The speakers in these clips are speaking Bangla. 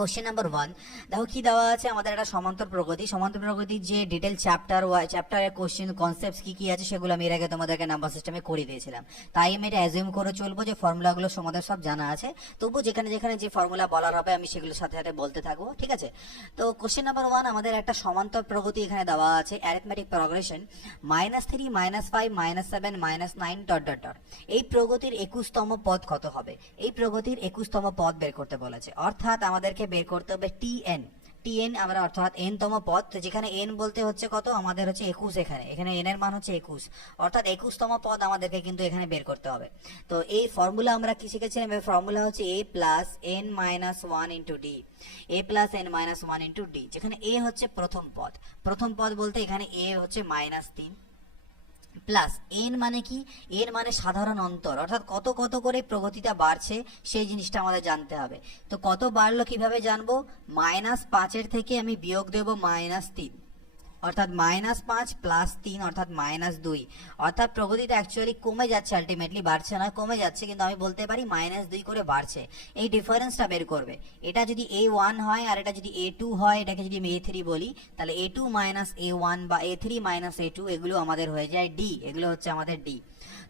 কোশ্চেন নাম্বার 1 দেখো কি দেওয়া আছে আমাদের একটা সমান্তর প্রগতির যে ডিটেল চ্যাপ্টারের কোশ্চেন কনসেপ্টস কি কি আছে সেগুলো আমি এর আগে তোমাদেরকে নাম্বার সিস্টেমে করে দিয়েছিলাম, তাই আমি এটা অ্যাজিউম করে চলবো যে ফর্মুলাগুলো তোমাদের সব জানা আছে। তবু যেখানে যেখানে যে ফর্মুলা বলার হবে আমি সেগুলোর সাথে সাথে বলতে থাকবো, ঠিক আছে? তো কোশ্চেন নাম্বার 1 আমাদের একটা সমান্তর প্রগতি এখানে দেওয়া আছে, arithmetic progression -3 -5 -7 -9 dot dot dot. এই প্রগতির 21তম পদ কত হবে? এই প্রগতির 21তম পদ বের করতে বলেছে, অর্থাৎ আমাদেরকে বের করতে হবে টিএন আমরা, অর্থাৎ এনতম পদ। তো যেখানে এন বলতে হচ্ছে কত, আমাদের হচ্ছে 21, এখানে এন এর মান হচ্ছে 21, অর্থাৎ 21তম পদ আমাদেরকে কিন্তু এখানে বের করতে হবে। তো এই ফর্মুলা আমরা কি শিখেছিলাম? এই ফর্মুলা হচ্ছে a plus N minus 1 into D, a plus N minus 1 into D, যেখানে a হচ্ছে প্রথম পদ বলতে এখানে a হচ্ছে -3 প্লাস এন মানে কি, এর মানে সাধারণ অন্তর, অর্থাৎ কত কত করে প্রগতিটা বাড়ছে সেই জিনিসটা আমাদের জানতে হবে। তো কত বাড়লো কিভাবে জানবো? -5 থেকে আমি বিয়োগ দেবো -3, অর্থাৎ -5 প্লাস 3 অর্থাৎ -2, অর্থাৎ প্রগতিটা অ্যাকচুয়ালি কমে যাচ্ছে, আলটিমেটলি বাড়ছে না, কমে যাচ্ছে, কিন্তু আমি বলতে পারি -2 করে বাড়ছে। এই ডিফারেন্সটা বের করবে। এটা যদি a1 হয় আর এটা যদি a2 হয়, এটাকে যদি আমি a3 বলি, তাহলে a2 মাইনাস a1 বা a3 মাইনাস a2 এগুলো আমাদের হয়ে যায় d, এগুলো হচ্ছে আমাদের d।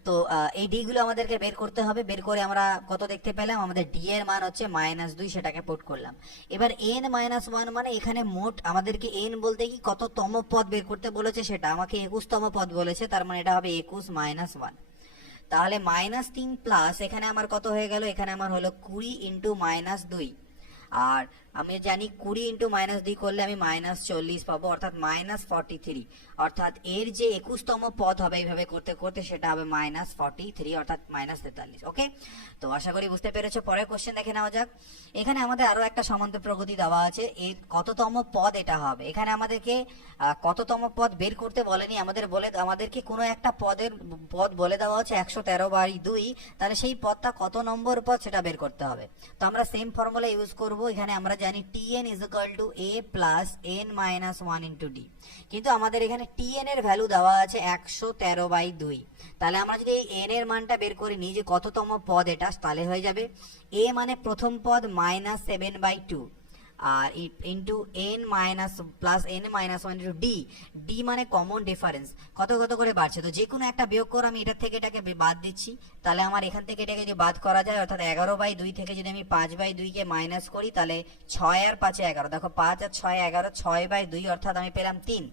তো এই ডি গুলো আমাদেরকে বের করতে হবে। বের করে আমরা কত দেখতে পেলাম, আমাদের ডি এর মান হচ্ছে -2, সেটাকে পুট করলাম। এবার n -1 মানে এখানে মোট আমাদেরকে n বলতে কি কততম পদ বের করতে বলেছে, সেটা আমাকে 21তম পদ বলেছে, তার মানে এটা হবে 21 - 1। তাহলে -3 প্লাস এখানে আমার কত হয়ে গেল, এখানে আমার হলো 20 ইন্টু -2, আর আমি জানি 20 ইন্টু -2 করলে আমি -40 পাবো, অর্থাৎ -43, অর্থাৎ এর যে 21তম পদ হবে এইভাবে করতে করতে সেটা হবে -43 অর্থাৎ -43। ওকে, তো আশা করি বুঝতে পেরেছো। পরের কোশ্চেন দেখে নেওয়া যাক। এখানে আমাদের আরো একটা সমান্তর প্রগতি দেওয়া আছে, এর কততম পদ এটা হবে। এখানে আমাদেরকে কততম পদ বের করতে বলেনি, আমাদেরকে কোনো একটা পদ বলে দেওয়া হচ্ছে 113/2, তাহলে সেই পদটা কত নম্বর পদ সেটা বের করতে হবে। তো আমরা সেম ফর্মুলা ইউজ করব। এখানে আমরা জানি tn is equal to a plus n minus 1 into D, কিন্তু আমাদের এখানে tn এর ভ্যালু দেওয়া আছে 113/2। তাহলে আমরা যদি এই n এর মানটা বের করে নিই যে কততম পদ এটা, তাহলে হয়ে যাবে a মানে প্রথম পদ -7/2 আর into n minus plus n minus 1 into D, D মানে কমন ডিফারেন্স, কত কত করে বাড়ছে। তো যে কোনো একটা বিয়োগ করে আমি এটার থেকে এটাকে বাদ দিচ্ছি, তাহলে আমার এখান থেকে এটাকে যদি বাদ করা যায়, অর্থাৎ 11/2 থেকে যদি আমি 5/2 কে মাইনাস করি, তাহলে 6 আর 5 11, দেখো 5 আর 6 11, 6/2 অর্থাৎ আমি পেলাম 3।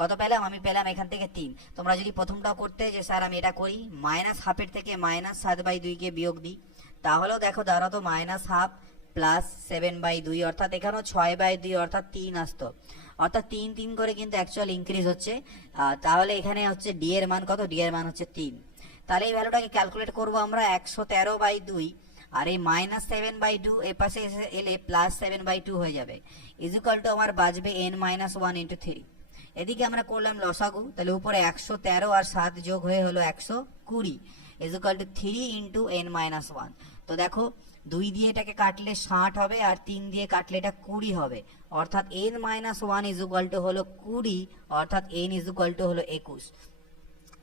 কত পেলাম? আমি পেলাম এখান থেকে 3। তোমরা যদি প্রথমটাও করতে যে স্যার আমি এটা করি -1/2 থেকে -7/2 কে বিয়োগ দিই, তাহলেও দেখো দাঁড়াতো -1/2 প্লাস 7/2, অর্থাৎ এখানেও 6/2 অর্থাৎ 3 আসতো, অর্থাৎ 3 3 করে কিন্তু অ্যাকচুয়াল ইনক্রিজ হচ্ছে। তাহলে এখানে হচ্ছে ডি এর মান কত? ডি এর মান হচ্ছে 3। তাহলে এই ভ্যালুটাকে ক্যালকুলেট করবো আমরা 113/2, আর এই -7/2 এ পাশে এলে +7/2 হয়ে যাবে, ইজ ইকুয়াল টু আমার বাঁচবে n-1 ইন্টু 3। এদিকে আমরা করলাম লসাগু, তাহলে উপরে 113 আর 7 যোগ হয়ে হলো 120, is equal to 3 into n-1। তো দেখো 2 দিয়ে এটাকে কাটলে 60 হবে, আর 3 দিয়ে কাটলে এটা 20 হবে, অর্থাৎ n-1 ইজ ইকুয়াল টু হলো 20, অর্থাৎ n ইজ ইকুয়াল টু হলো 21।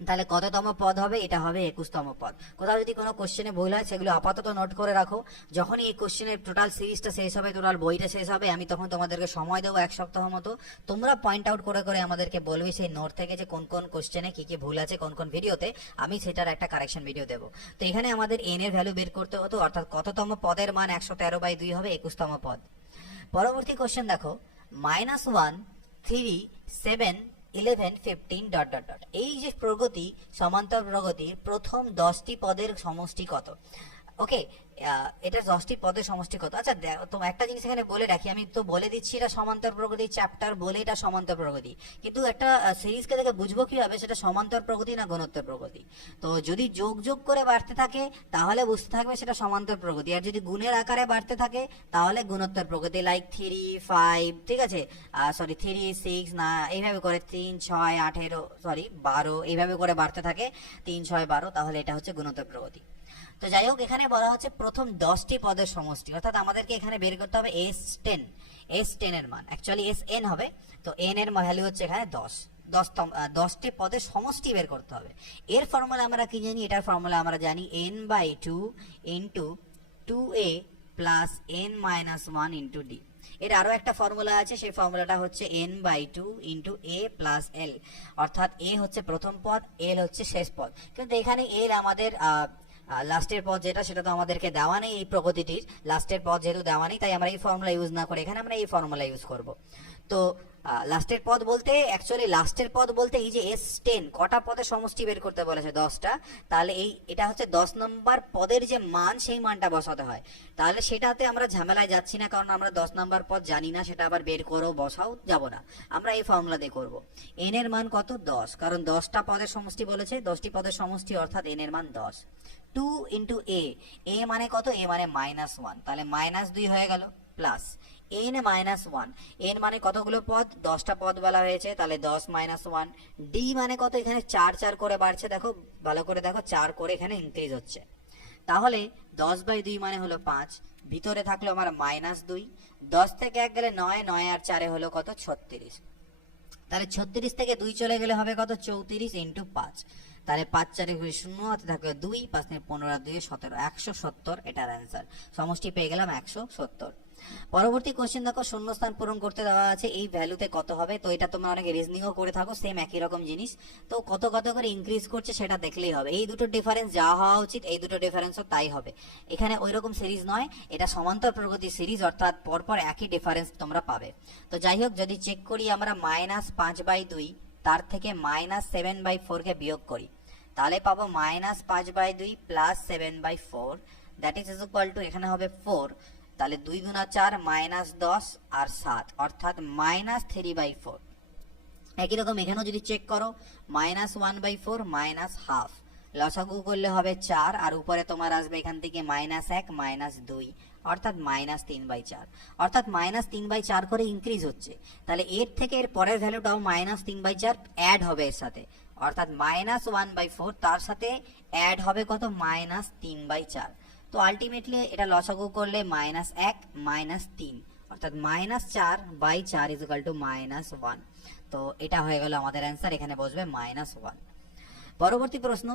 তাহলে কততম পদ হবে? এটা হবে 21তম পদ। কোথাও যদি কোনো কোশ্চেনে ভুল হয় সেগুলো আপাতত নোট করে রাখো, যখনই এই কোশ্চেনের টোটাল সিরিজটা শেষ হবে, টোটাল বইটা শেষ হবে, আমি তখন তোমাদেরকে সময় দেবো 1 সপ্তাহ মতো। তোমরা পয়েন্ট আউট করে করে আমাদেরকে বলবে সেই নোট থেকে যে কোন কোন কোশ্চেনে কি কি ভুল আছে, কোন কোন ভিডিওতে, আমি সেটার একটা কারেকশন ভিডিও দেবো। তো এখানে আমাদের n এর ভ্যালু বের করতে হতো, অর্থাৎ কততম পদের মান 113/2 হবে 21তম পদ। পরবর্তী কোশ্চেন দেখো, -1 3 7 11 15 ডট ডট ডট। এই যে প্রগতি, সমান্তর প্রগতির প্রথম 10টি পদের সমষ্টি কত? ওকে, এটা 10টি পদের সমষ্টি কত? আচ্ছা তোমার একটা জিনিস এখানে বলে রাখি, আমি তো বলে দিচ্ছি এটা সমান্তর প্রগতি চ্যাপ্টার বলে এটা সমান্তর প্রগতি, কিন্তু একটা সিরিজকে দেখে বুঝবো কিভাবে সেটা সমান্তর প্রগতি না গুণোত্তর প্রগতি। তো যদি যোগ যোগ করে বাড়তে থাকে তাহলে বুঝতে থাকবে সেটা সমান্তর প্রগতি, আর যদি গুণের আকারে বাড়তে থাকে তাহলে গুণোত্তর প্রগতি, লাইক 3 5, ঠিক আছে, সরি 3 6 না, এইভাবে করে 3 6 18 সরি 12 এইভাবে করে বাড়তে থাকে, 3 6 12, তাহলে এটা হচ্ছে গুণোত্তর প্রগতি। তো যাই হোক, এখানে বলা হচ্ছে প্রথম 10টি পদের সমষ্টি, অর্থাৎ আমাদেরকে এখানে বের করতে হবে S10 এর মান, অ্যাকচুয়ালি SN হবে। তো n এর ভ্যালু হচ্ছে এখানে 10টি পদের সমষ্টি বের করতে হবে। এর ফর্মুলা আমরা কি জানি? এটার ফর্মুলা আমরা জানি n/2 into 2a plus N minus one into D. এর আরো একটা ফর্মুলা আছে, সেই ফর্মুলাটা হচ্ছে n/2 ইন্টু এ প্লাস এল, অর্থাৎ এ হচ্ছে প্রথম পদ, এল হচ্ছে শেষ পদ। কিন্তু এখানে এল আমাদের লাস্টের পদ যেটা, সেটা তো আমাদেরকে দেওয়া নেই। এই প্রগতিটির লাস্টের পদ যেহেতু দেওয়া নেই, তাই আমরা এই ফর্মুলা ইউজ না করে এখানে আমরা এই ফর্মুলা ইউজ করব। তো লাস্টের পদ বলতে অ্যাকচুয়ালি লাস্টের পদ বলতে এই যে S10 কটা পদের সমষ্টি বের করতে বলেছে 10টা, তাহলে এটা হচ্ছে 10 নম্বর পদের যে মান, সেই মানটা বসাতে হয়। তাহলে সেটাতে আমরা ঝামেলায় যাচ্ছি না, কারণ আমরা 10 নম্বর পদ জানি না, সেটা আবার বের করো বসাও যাব না, আমরা এই ফর্মুলা দিয়ে করব। n এর মান কত? 10, কারণ 10টা পদের সমষ্টি বলেছে, 10টি পদের সমষ্টি, অর্থাৎ n এর মান 10। 2 ইন্টু এ মানে কত? এ মানে -1, তাহলে -2 হয়ে গেল, প্লাস n মাইনাস 1, n মানে কতগুলো পদ? 10টা পদ বলা হয়েছে, তাহলে 10 - 1। ডি মানে কত? এখানে 4 4 করে বাড়ছে, দেখো ভালো করে দেখো, 4 করে এখানে ইনক্রিজ হচ্ছে। তাহলে 10/2 মানে হলো 5, ভিতরে থাকলো আমার -2, 10 থেকে 1 গেলে 9, 9 আর 4 হলো কত? 36। তাহলে 36 থেকে 2 চলে গেলে হবে কত? 34 ইন্টু 5, তাহলে 5 4 0, হাতে থাকবে 2, 5 15 আর 2 17, 170 এটার অ্যান্সার। সমষ্টি পেয়ে গেলাম 170। পরবর্তী কোশ্চেন দেখো, শূন্যস্থান পূরণ করতে দেওয়া আছে, এই ভ্যালুতে কত হবে? তো এটা তোমরা অনেকে রিজনিংও করে থাকো, সেম একই রকম জিনিস। তো কত কত করে ইনক্রিজ করছে সেটা দেখলেই হবে। এই দুটো ডিফারেন্স যা হওয়া উচিত, এই দুটো ডিফারেন্সও তাই হবে। এখানে ওই রকম সিরিজ নয়, এটা সমান্তর প্রগতি সিরিজ, অর্থাৎ পরপর একই ডিফারেন্স তোমরা পাবে। তো যাই হোক, যদি চেক করি আমরা -5/2 তার থেকে -7/4 কে বিয়োগ করি, তাহলে পাবো -5/2 plus 7/4, that is equal to, এখানে হবে 4, তাহলে 2 গুণা 4 -10 আর 7, অর্থাৎ -3/4। একই রকম এখানেও যদি চেক করো, -1/4 -1/2, লসাগু করলে হবে 4, আর উপরে তোমার আসবে এখান থেকে -1 -2, অর্থাৎ -3/4, অর্থাৎ -3/4 করে ইনক্রিজ হচ্ছে। তাহলে এর থেকে এর পরের ভ্যালুটাও -3/4 অ্যাড হবে এর সাথে, অর্থাৎ -1/4 তার সাথে অ্যাড হবে কত? -3/4। তো আলটিমেটলি এটা লসাগু করলে -1 -3, অর্থাৎ -4/4 -1। তো এটা হয়ে গেল আমাদের অ্যান্সার, এখানে বসবে -1। পরবর্তী প্রশ্ন,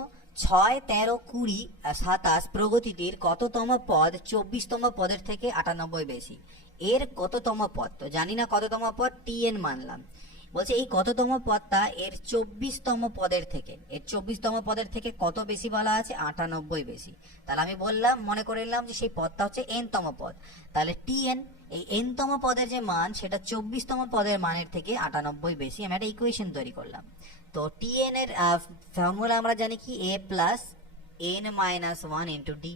6 13 20 27 প্রগতিটির কততম পদ 24তম পদের থেকে 98 বেশি? এর কততম পদ? তো জানি না কততম পদ, tn মানলাম। বলছে এই কততম পদটা এর 24তম পদের থেকে, এর 24তম পদের থেকে কত বেশি বলা আছে? 98 বেশি। তাহলে আমি বললাম, মনে করে নিলাম যে সেই পদটা হচ্ছে n-তম পদ, তাহলে tn, এই n-তম পদের যে মান, সেটা 24তম পদের মানের থেকে 98 বেশি। আমি একটা ইকুয়েশন তৈরি করলাম। তো tn এর ফর্মুলা আমরা জানি কি? a plus n-1 into D.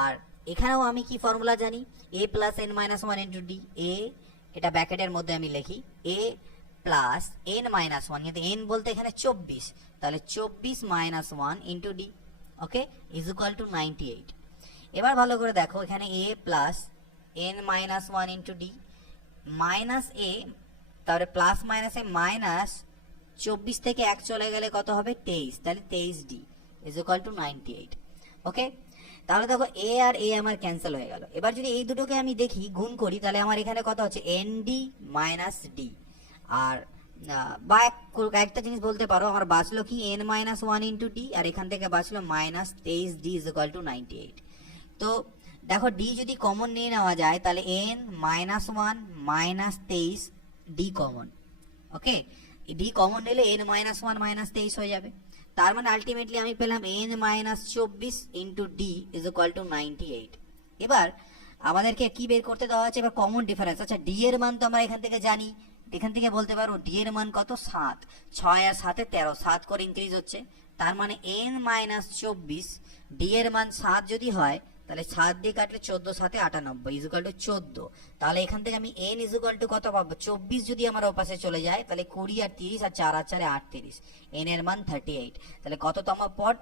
আর এখানেও আমি কি ফর্মুলা জানি? a plus n-1 into D. a, এটা ব্র্যাকেটের মধ্যে আমি লিখি, a প্লাস n-1, কিন্তু n বলতে এখানে 24, তাহলে 24 - 1 into D, okay, is equal to 98। এবার ভালো করে দেখো, এখানে a plus n-1 into D minus a, তারপরে প্লাস মাইনাসে মাইনাস 24 থেকে 1 চলে গেলে কত হবে? 23, তাহলে 23d ইজ ইকুয়াল টু 98। ওকে, তাহলে দেখো a আর a আমার ক্যান্সেল হয়ে গেল। এবার যদি এই দুটোকে আমি দেখি, গুণ করি, তাহলে আমার এখানে কত হচ্ছে? nd minus d। আর বা একটা জিনিস বলতে পারো, আমার বাঁচলো কি? n-1 ইন্টু ডি, আর এখান থেকে বাঁচলো -23d ইজ ইকুয়াল টু 98। তো দেখো, ডি যদি কমন নিয়ে নেওয়া যায়, তাহলে n-1 -23 ডি কমন, ওকে, ডি কমন নিলে n-1 -23 হয়ে যাবে। তার মানে আলটিমেটলি আমি পেলাম n-24 into D is equal to 98। এবার আমাদেরকে কি বের করতে দেওয়া আছে? এবার কমন ডিফারেন্স। আচ্ছা, ডি এর মান তো আমরা এখান থেকে জানি, এখান থেকে বলতে পারো ডি এর মান কত? 7, 6 আর 7 13, 7 করে ইনক্রিজ হচ্ছে। তার মানে n-24, ডি এর মান 7 যদি হয়, তাহলে 7 দিয়ে কাটলে 14 7 98 ইজ ইকুয়াল টু 14। তাহলে এখান থেকে আমি n ইজ ইকুয়াল টু কত পাবো? 24 যদি আমার ওপাশে চলে যায়, তাহলে 20 আর 30 আর 4 আর 4 38, n এর মান 38। তাহলে কততম পদ?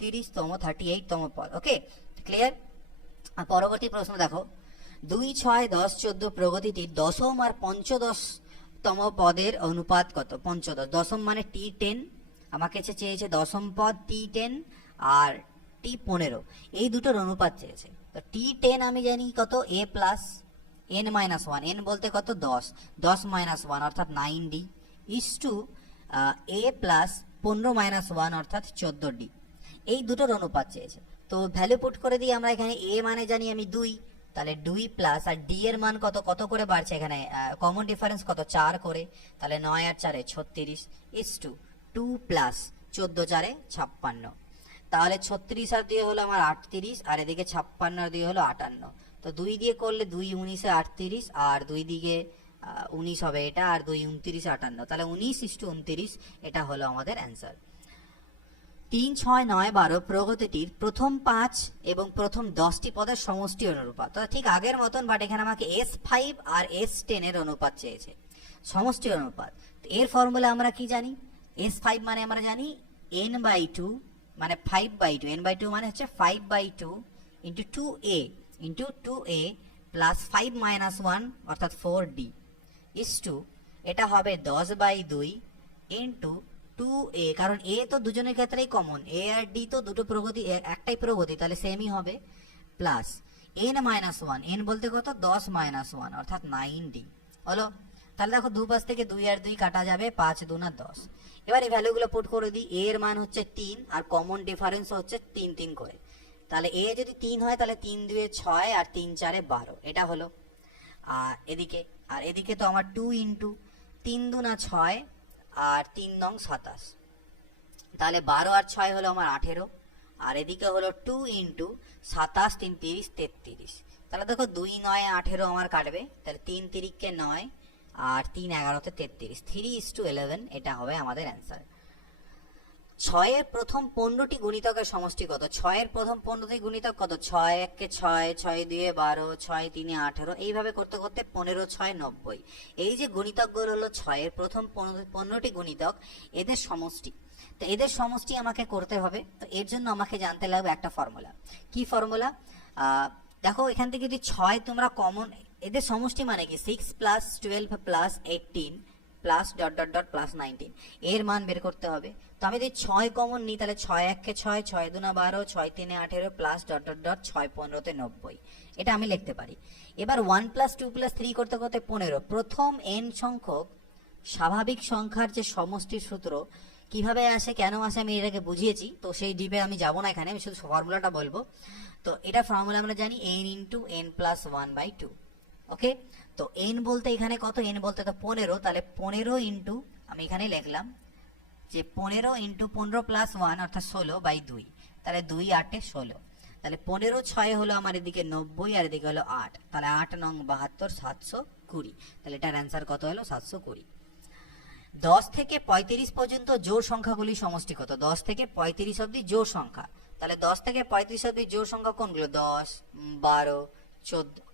38তম, 38তম পদ। ওকে, ক্লিয়ার? পরবর্তী প্রশ্ন দেখো, 2 6 10 14 প্রগতিটির দশম আর পঞ্চদশতম পদের অনুপাত কত? পঞ্চদশ, দশম মানে t10, আমাকে চেয়েছে দশম পদ t10 আর t15, এই দুটোর অনুপাত চেয়েছে। তো t10 আমি জানি কত? a প্লাস n-1, n বলতে কত? 10, 10 - 1 অর্থাৎ 9d is two a plus 15 - 1 অর্থাৎ 14d, এই দুটোর অনুপাত চেয়েছে। তো ভ্যালু পুট করে দিয়ে আমরা এখানে a মানে জানি আমি 2, তাহলে 2 প্লাস, আর ডি এর মান কত কত করে বাড়ছে এখানে, কমন ডিফারেন্স কত 4 করে, তাহলে 9 আর 4 36 ইস টু 2 প্লাস 14 4 56, তাহলে 36 আর দিয়ে হলো আমার 38, আর এদিকে 56 আর দিয়ে হলো 58। তো 2 দিয়ে করলে 2 19 38, আর 2 দিকে 19 হবে এটা, আর 2 29 58, তাহলে 19 ইস টু 29, এটা হলো আমাদের অ্যান্সার। 3 6 9 12 প্রগতিটির প্রথম 5 এবং প্রথম 10টি পদের সমষ্টি অনুপাত, তো ঠিক আগের মতন, বাট এখানে আমাকে S5 আর S10 এর অনুপাত চেয়েছে, সমষ্টি অনুপাত। এর ফর্মুলা আমরা কি জানি, S5 মানে আমরা জানি n/2 মানে 5/2, n/2 মানে হচ্ছে 5/2 into 2a into 2a plus 5 minus 1 অর্থাৎ 4d ইস টু, এটা হবে 10/2 ইন্টু 2a, কারণ a তো দুজনের ক্ষেত্রেই কমন, a আর d তো দুটো প্রগতি, একটাই প্রগতি, তাহলে সেমই হবে, প্লাস n-1, n বলতে কত 10 মাইনাস 1 অর্থাৎ 9d হলো। তাহলে দেখো দুপাশ থেকে 2 আর 2 কাটা যাবে, 5 2 না 10। এবার এই ভ্যালুগুলো পুট করে দিই, a এর মান হচ্ছে 3 আর কমন ডিফারেন্স হচ্ছে 3 3 করে, তাহলে a যদি 3 হয় তাহলে 3 2 6 আর 3 4 12, এটা হলো। আর এদিকে তো আমার 2 ইন্টু 3 2 না 6 আর 3 নং 27, তাহলে 12 আর 6 হলো আমার 18, আর এদিকে হলো 2 ইন্টু 27 3 30 33, তাহলে দেখো 2 9 18 আমার কাটবে, তাহলে 3 3 কে 9 আর 3 11 তে 33, 3:11, এটা হবে আমাদের অ্যান্সার। 6 এর প্রথম 15টি গুণিতকের সমষ্টি কত, 6 এর প্রথম 15টি গুণিতক কত, 6 1 কে 6 6 2 12 6 3 18, এইভাবে করতে করতে 15 6 90, এই যে গুণিতকগুলো হলো 6 এর প্রথম 15টি গুণিতক, এদের সমষ্টি। তো এদের সমষ্টি আমাকে করতে হবে, তো এর জন্য আমাকে জানতে লাগবে একটা ফর্মুলা। কি ফর্মুলা, দেখো এখান থেকে যদি 6 তোমরা কমন, এদের সমষ্টি মানে কি 6 plus 12 plus 18 plus dot dot dot plus 19, এর মান বের করতে হবে। তো আমি যদি 6 কমন নিই তাহলে 6 1 কে 6 6 2 না 12 6 3 18 প্লাস ডট ডট ডট 6 15 তে 90, এটা আমি লিখতে পারি। এবার 1 প্লাস 2 প্লাস 3 করতে করতে 15, প্রথম n সংখ্যক স্বাভাবিক সংখ্যার যে সমষ্টির সূত্র কিভাবে আসে কেন আসে আমি এটাকে বুঝিয়েছি, তো সেই ডিপে আমি যাব না এখানে, আমি শুধু ফর্মুলাটা বলবো। তো এটা ফর্মুলা আমরা জানি n ইন্টু n প্লাস 1/2, ওকে। তো n বলতে এখানে কত, n বলতে তো 15, তাহলে 15 ইন্টু, আমি এখানে লিখলাম যে 15 ইন্টু 15 প্লাস 1 অর্থাৎ 16/2, তাহলে 2 8 16, তাহলে 15 6 হলো আমার এদিকে 90 আর এদিকে হলো 8, তাহলে 8 নং 72 720, তাহলে এটার অ্যান্সার কত হলো 720। 10 থেকে 35 পর্যন্ত জোড় সংখ্যাগুলি সমষ্টি কত, 10 থেকে 35 অবধি জোড় সংখ্যা, তাহলে 10 থেকে 35 অবধি জোড় সংখ্যা কোনগুলো, 10 12 14,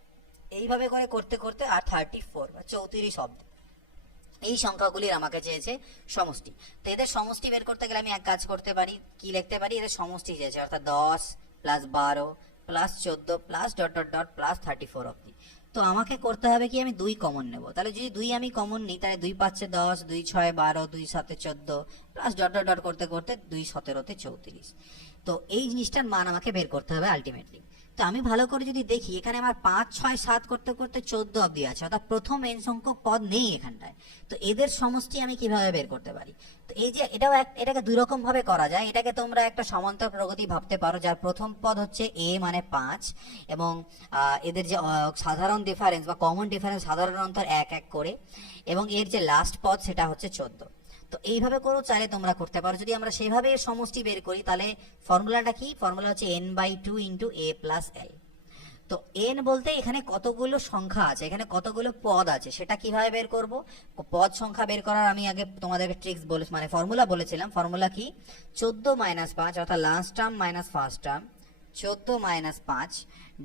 এইভাবে করে করতে করতে আর 34 বা 34 অবধি এই সংখ্যাগুলির আমাকে চেয়েছে সমষ্টি। তো এদের সমষ্টি বের করতে গেলে আমি এক কাজ করতে পারি, কি লিখতে পারি, এদের সমষ্টি চেয়েছে অর্থাৎ 10 plus 12 plus 14 plus dot dot dot plus 34 অবধি। তো আমাকে করতে হবে কি, আমি 2 কমন নেব, তাহলে যদি 2 আমি কমন নিই তাহলে 2 5 10 2 6 12 2 7 14 প্লাস ডট ডট ডট করতে করতে 2 17 তে 34, তো এই জিনিসটার মান আমাকে বের করতে হবে আলটিমেটলি। তো আমি ভালো করে যদি দেখি এখানে আমার 5 6 7 করতে করতে 14 অবধি আছে, অর্থাৎ প্রথম n সংখ্যক পদ নেই এখানটায়, তো এদের সমষ্টি আমি কিভাবে বের করতে পারি। তো এই যে এটাকে দুই রকম ভাবে করা যায়, এটাকে তোমরা একটা সমান্তর প্রগতি ভাবতে পারো, যার প্রথম পদ হচ্ছে a মানে 5 এবং এদের যে সাধারণ ডিফারেন্স বা কমন ডিফারেন্স সাধারণ অন্তর 1 1 করে, এবং এর যে লাস্ট পদ সেটা হচ্ছে 14। তো এইভাবে করেও চাইলে তোমরা করতে পারো। যদি আমরা সেভাবে সমষ্টি বের করি তাহলে ফর্মুলাটা কি, ফর্মুলা হচ্ছে n/2 into a plus l। তো n বলতে এখানে কতগুলো সংখ্যা আছে, এখানে কতগুলো পদ আছে, সেটা কিভাবে বের করব। পদ সংখ্যা বের করার আমি আগে তোমাদেরকে ট্রিক্স বলে মানে ফর্মুলা বলেছিলাম। ফর্মুলা কি, 14 মাইনাস 5 অর্থাৎ last term minus first term, 14 minus 5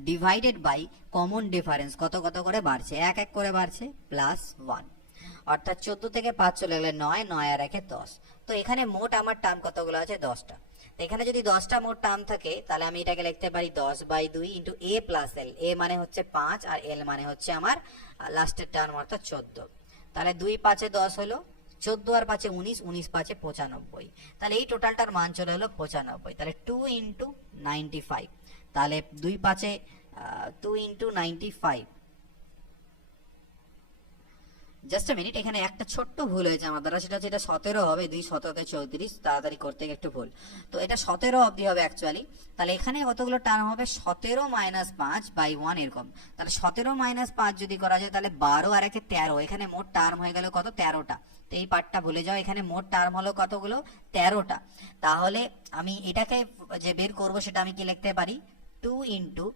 divided by common difference কত কত করে বাড়ছে, 1 1 করে বাড়ছে, প্লাস 1, অর্থাৎ 14 থেকে 5 চলে গেলে 9, 9 আর 1 10। তো এখানে মোট আমার টার্ম কতগুলো আছে, 10টা। তো এখানে যদি 10টা মোট টার্ম থাকে তাহলে আমি এটাকে লিখতে পারি 10/2 into a plus l, a মানে হচ্ছে 5 আর l মানে হচ্ছে আমার লাস্টের টার্ম অর্থাৎ 14, তাহলে 2 5 10 হলো, 14 আর 5 19, 19 5 95, তাহলে এই টোটালটার মান চলে হলো 95, তাহলে 2 ইন্টু 95, তাহলে 2 5 2 ইন্টু 95 জাস্ট আ মিনিট, এখানে একটা ছোট্ট ভুল হয়েছে আমার দ্বারা, সেটা হচ্ছে এটা 17 হবে, 2 17 34, তাড়াতাড়ি করতে গিয়ে একটু ভুল। তো এটা 17 অবধি হবে অ্যাকচুয়ালি। তাহলে এখানে কতগুলো টার্ম হবে, 17 মাইনাস 5/1 এরকম। তাহলে 17 মাইনাস 5 যদি করা যায় তাহলে 12 আর 1 13, এখানে মোট টার্ম হয়ে গেল কত, 13টা। তো এই পার্টটা ভুলে যাও, এখানে মোট টার্ম হলো কতগুলো, 13টা। তাহলে আমি এটাকে যে বের করব সেটা আমি কি লিখতে পারি, 2 ইন্টু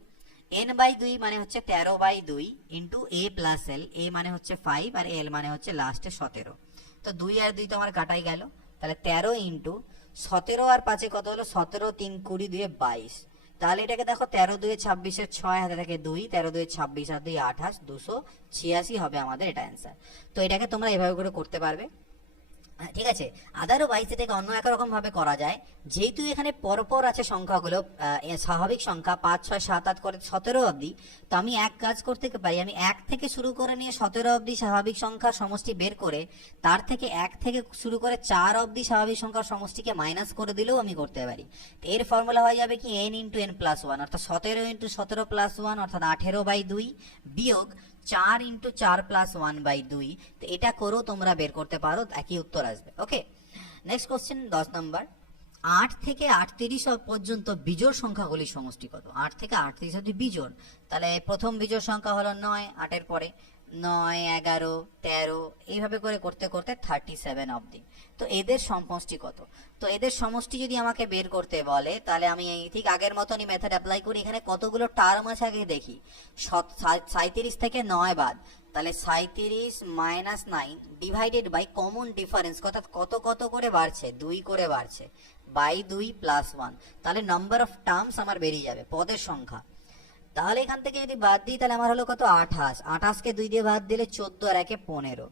n/2 মানে হচ্ছে 13/2 ইন্টু a প্লাস এল, এ মানে হচ্ছে 5 আর এল মানে হচ্ছে লাস্টে 17। তো 2 আর 2 তো আমার কাটাই গেল, তাহলে 13 ইন্টু 17 আর 5 কত হলো, 17 3 20 2 22। তাহলে এটাকে দেখো 13 2 26 6 হাতে থাকে 2, 13 2 26 আর 2 28, 286 হবে আমাদের এটা অ্যান্সার। তো এটাকে তোমরা এভাবে করে করতে পারবে, ঠিক আছে। আদারওয়াইজ এটাকে অন্য একরকম ভাবে করা যায়, যেহেতু এখানে পরপর আছে সংখ্যাগুলো স্বাভাবিক সংখ্যা 5 6 7 8 করে 17 অবধি, তো আমি এক কাজ করতে পারি, আমি 1 থেকে শুরু করে নিয়ে 17 অবধি স্বাভাবিক সংখ্যার সমষ্টি বের করে তার থেকে 1 থেকে শুরু করে 4 অবধি স্বাভাবিক সংখ্যার সমষ্টিকে মাইনাস করে দিলেও আমি করতে পারি। তো এর ফর্মুলা হয়ে যাবে কি n ইন্টু n প্লাস 1, অর্থাৎ 17 ইন্টু 17 প্লাস 1 অর্থাৎ 18/2 বিয়োগ 4 ইন্টু 4 প্লাস 1/2। তো এটা করেও তোমরা বের করতে পারো, একই উত্তর আসবে। ওকে, নেক্সট কোশ্চেন 10 নম্বর। 8 থেকে 38 পর্যন্ত বিজোড় সংখ্যাগুলির সমষ্টি কত? 8 থেকে 38 অবধি বিজোড়, তাহলে প্রথম বিজোড় সংখ্যা হলো 9, 8 এর পরে 9 11 13, এইভাবে করে করতে করতে 37 অবধি। তো এদের সমষ্টি কত? তো এদের সমষ্টি যদি আমাকে বের করতে বলে তাহলে আমি ঠিক আগের মতনই মেথড অ্যাপ্লাই করি। এখানে কতগুলো টার্ম আছে আগে দেখি। 37 থেকে 9 বাদ, তাহলে 37 minus 9 divided by common difference, অর্থাৎ কত কত করে বাড়ছে, 2 করে বাড়ছে, বাই 2 প্লাস 1। তাহলে নাম্বার অফ টার্মস আমার বেরিয়ে যাবে, পদের সংখ্যা। তাহলে এখান থেকে যদি বাদ দিই তাহলে আমার হলো কত, 28। 28 কে 2 দিয়ে বাদ দিলে 14 আর 1 15।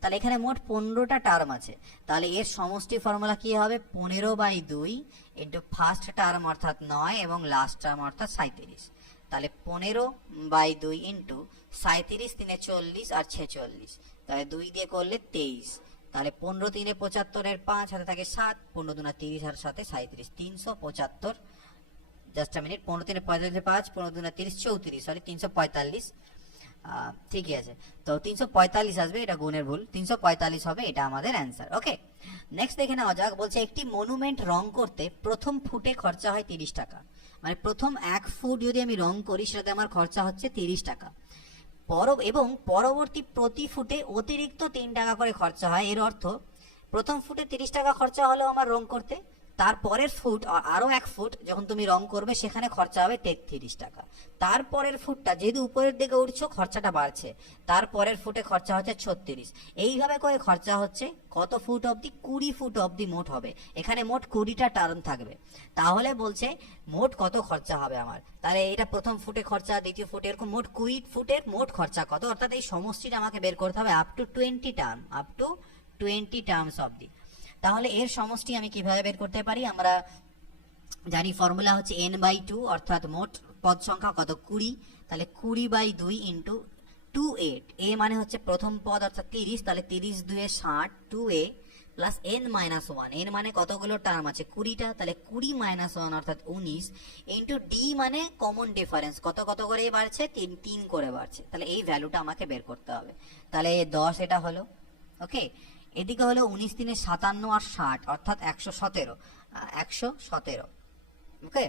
তাহলে এখানে মোট 15টা টার্ম আছে। তাহলে এর সমষ্টি ফর্মুলা কি হবে, 15/2 ইন্টু ফার্স্ট টার্ম অর্থাৎ 9 এবং লাস্ট টার্ম অর্থাৎ 37। তাহলে 15/2 ইন্টু 37 3 40 আর 46, তাহলে 2 দিয়ে করলে 23। তাহলে 15 3 75 এর 5 হাতে থাকে 7, 15 2 30 আর সাথে 37, 375। Just a minute, 15 3 45 5, 15 2 30 34, sorry 345। ঠিকই আছে, তো 345 আসবে, এটা গুণের ভুল, 345 হবে এটা আমাদের অ্যান্সার। ওকে, নেক্সট দেখে নেওয়া যাক। বলছে একটি মনুমেন্ট রং করতে প্রথম ফুটে খরচা হয় 30 টাকা। মানে প্রথম 1 ফুট যদি আমি রং করি সেটাতে আমার খরচা হচ্ছে 30 টাকা, এবং পরবর্তী প্রতি ফুটে অতিরিক্ত 3 টাকা করে খরচা হয়। এর অর্থ প্রথম ফুটে 30 টাকা খরচা হলো আমার রং করতে, তারপরের ফুট আরো 1 ফুট যখন তুমি রং করবে সেখানে খরচা হবে 33 টাকা। তারপরের ফুটটা যেহেতু উপরের দিকে উঠছো খরচাটা বাড়ছে, তারপরের ফুটে খরচা হচ্ছে 36। এইভাবে করে খরচা হচ্ছে কত ফুট অবধি, 20 ফুট অবধি মোট হবে। এখানে মোট 20টা টার্ম থাকবে। তাহলে বলছে মোট কত খরচা হবে আমার। তাহলে এটা প্রথম ফুটে খরচা, দ্বিতীয় ফুটে, এরকম মোট 20 ফুটের মোট খরচা কত, অর্থাৎ এই সমষ্টিটা আমাকে বের করতে হবে up to 20 term, up to 20 terms অবধি। তাহলে এর সমষ্টি আমি কিভাবে বের করতে পারি, আমরা জানি ফর্মুলা হচ্ছে n/2, অর্থাৎ মোট পদ সংখ্যা কত, 20। তাহলে 20/2 ইন্টু 2a, a মানে হচ্ছে প্রথম পদ অর্থাৎ 30, তাহলে 30 2 60, 2a প্লাস n-1, n মানে কতগুলো টার্ম আছে, 20টা, তাহলে 20 - 1 অর্থাৎ 19 ইন্টু d মানে কমন ডিফারেন্স, কত কত করে বাড়ছে, 3 3 করে বাড়ছে। তাহলে এই ভ্যালুটা আমাকে বের করতে হবে। তাহলে 10 এটা হলো। ওকে, এদিকে হলো 19 3 57 আর 60 অর্থাৎ 117, 117। ওকে,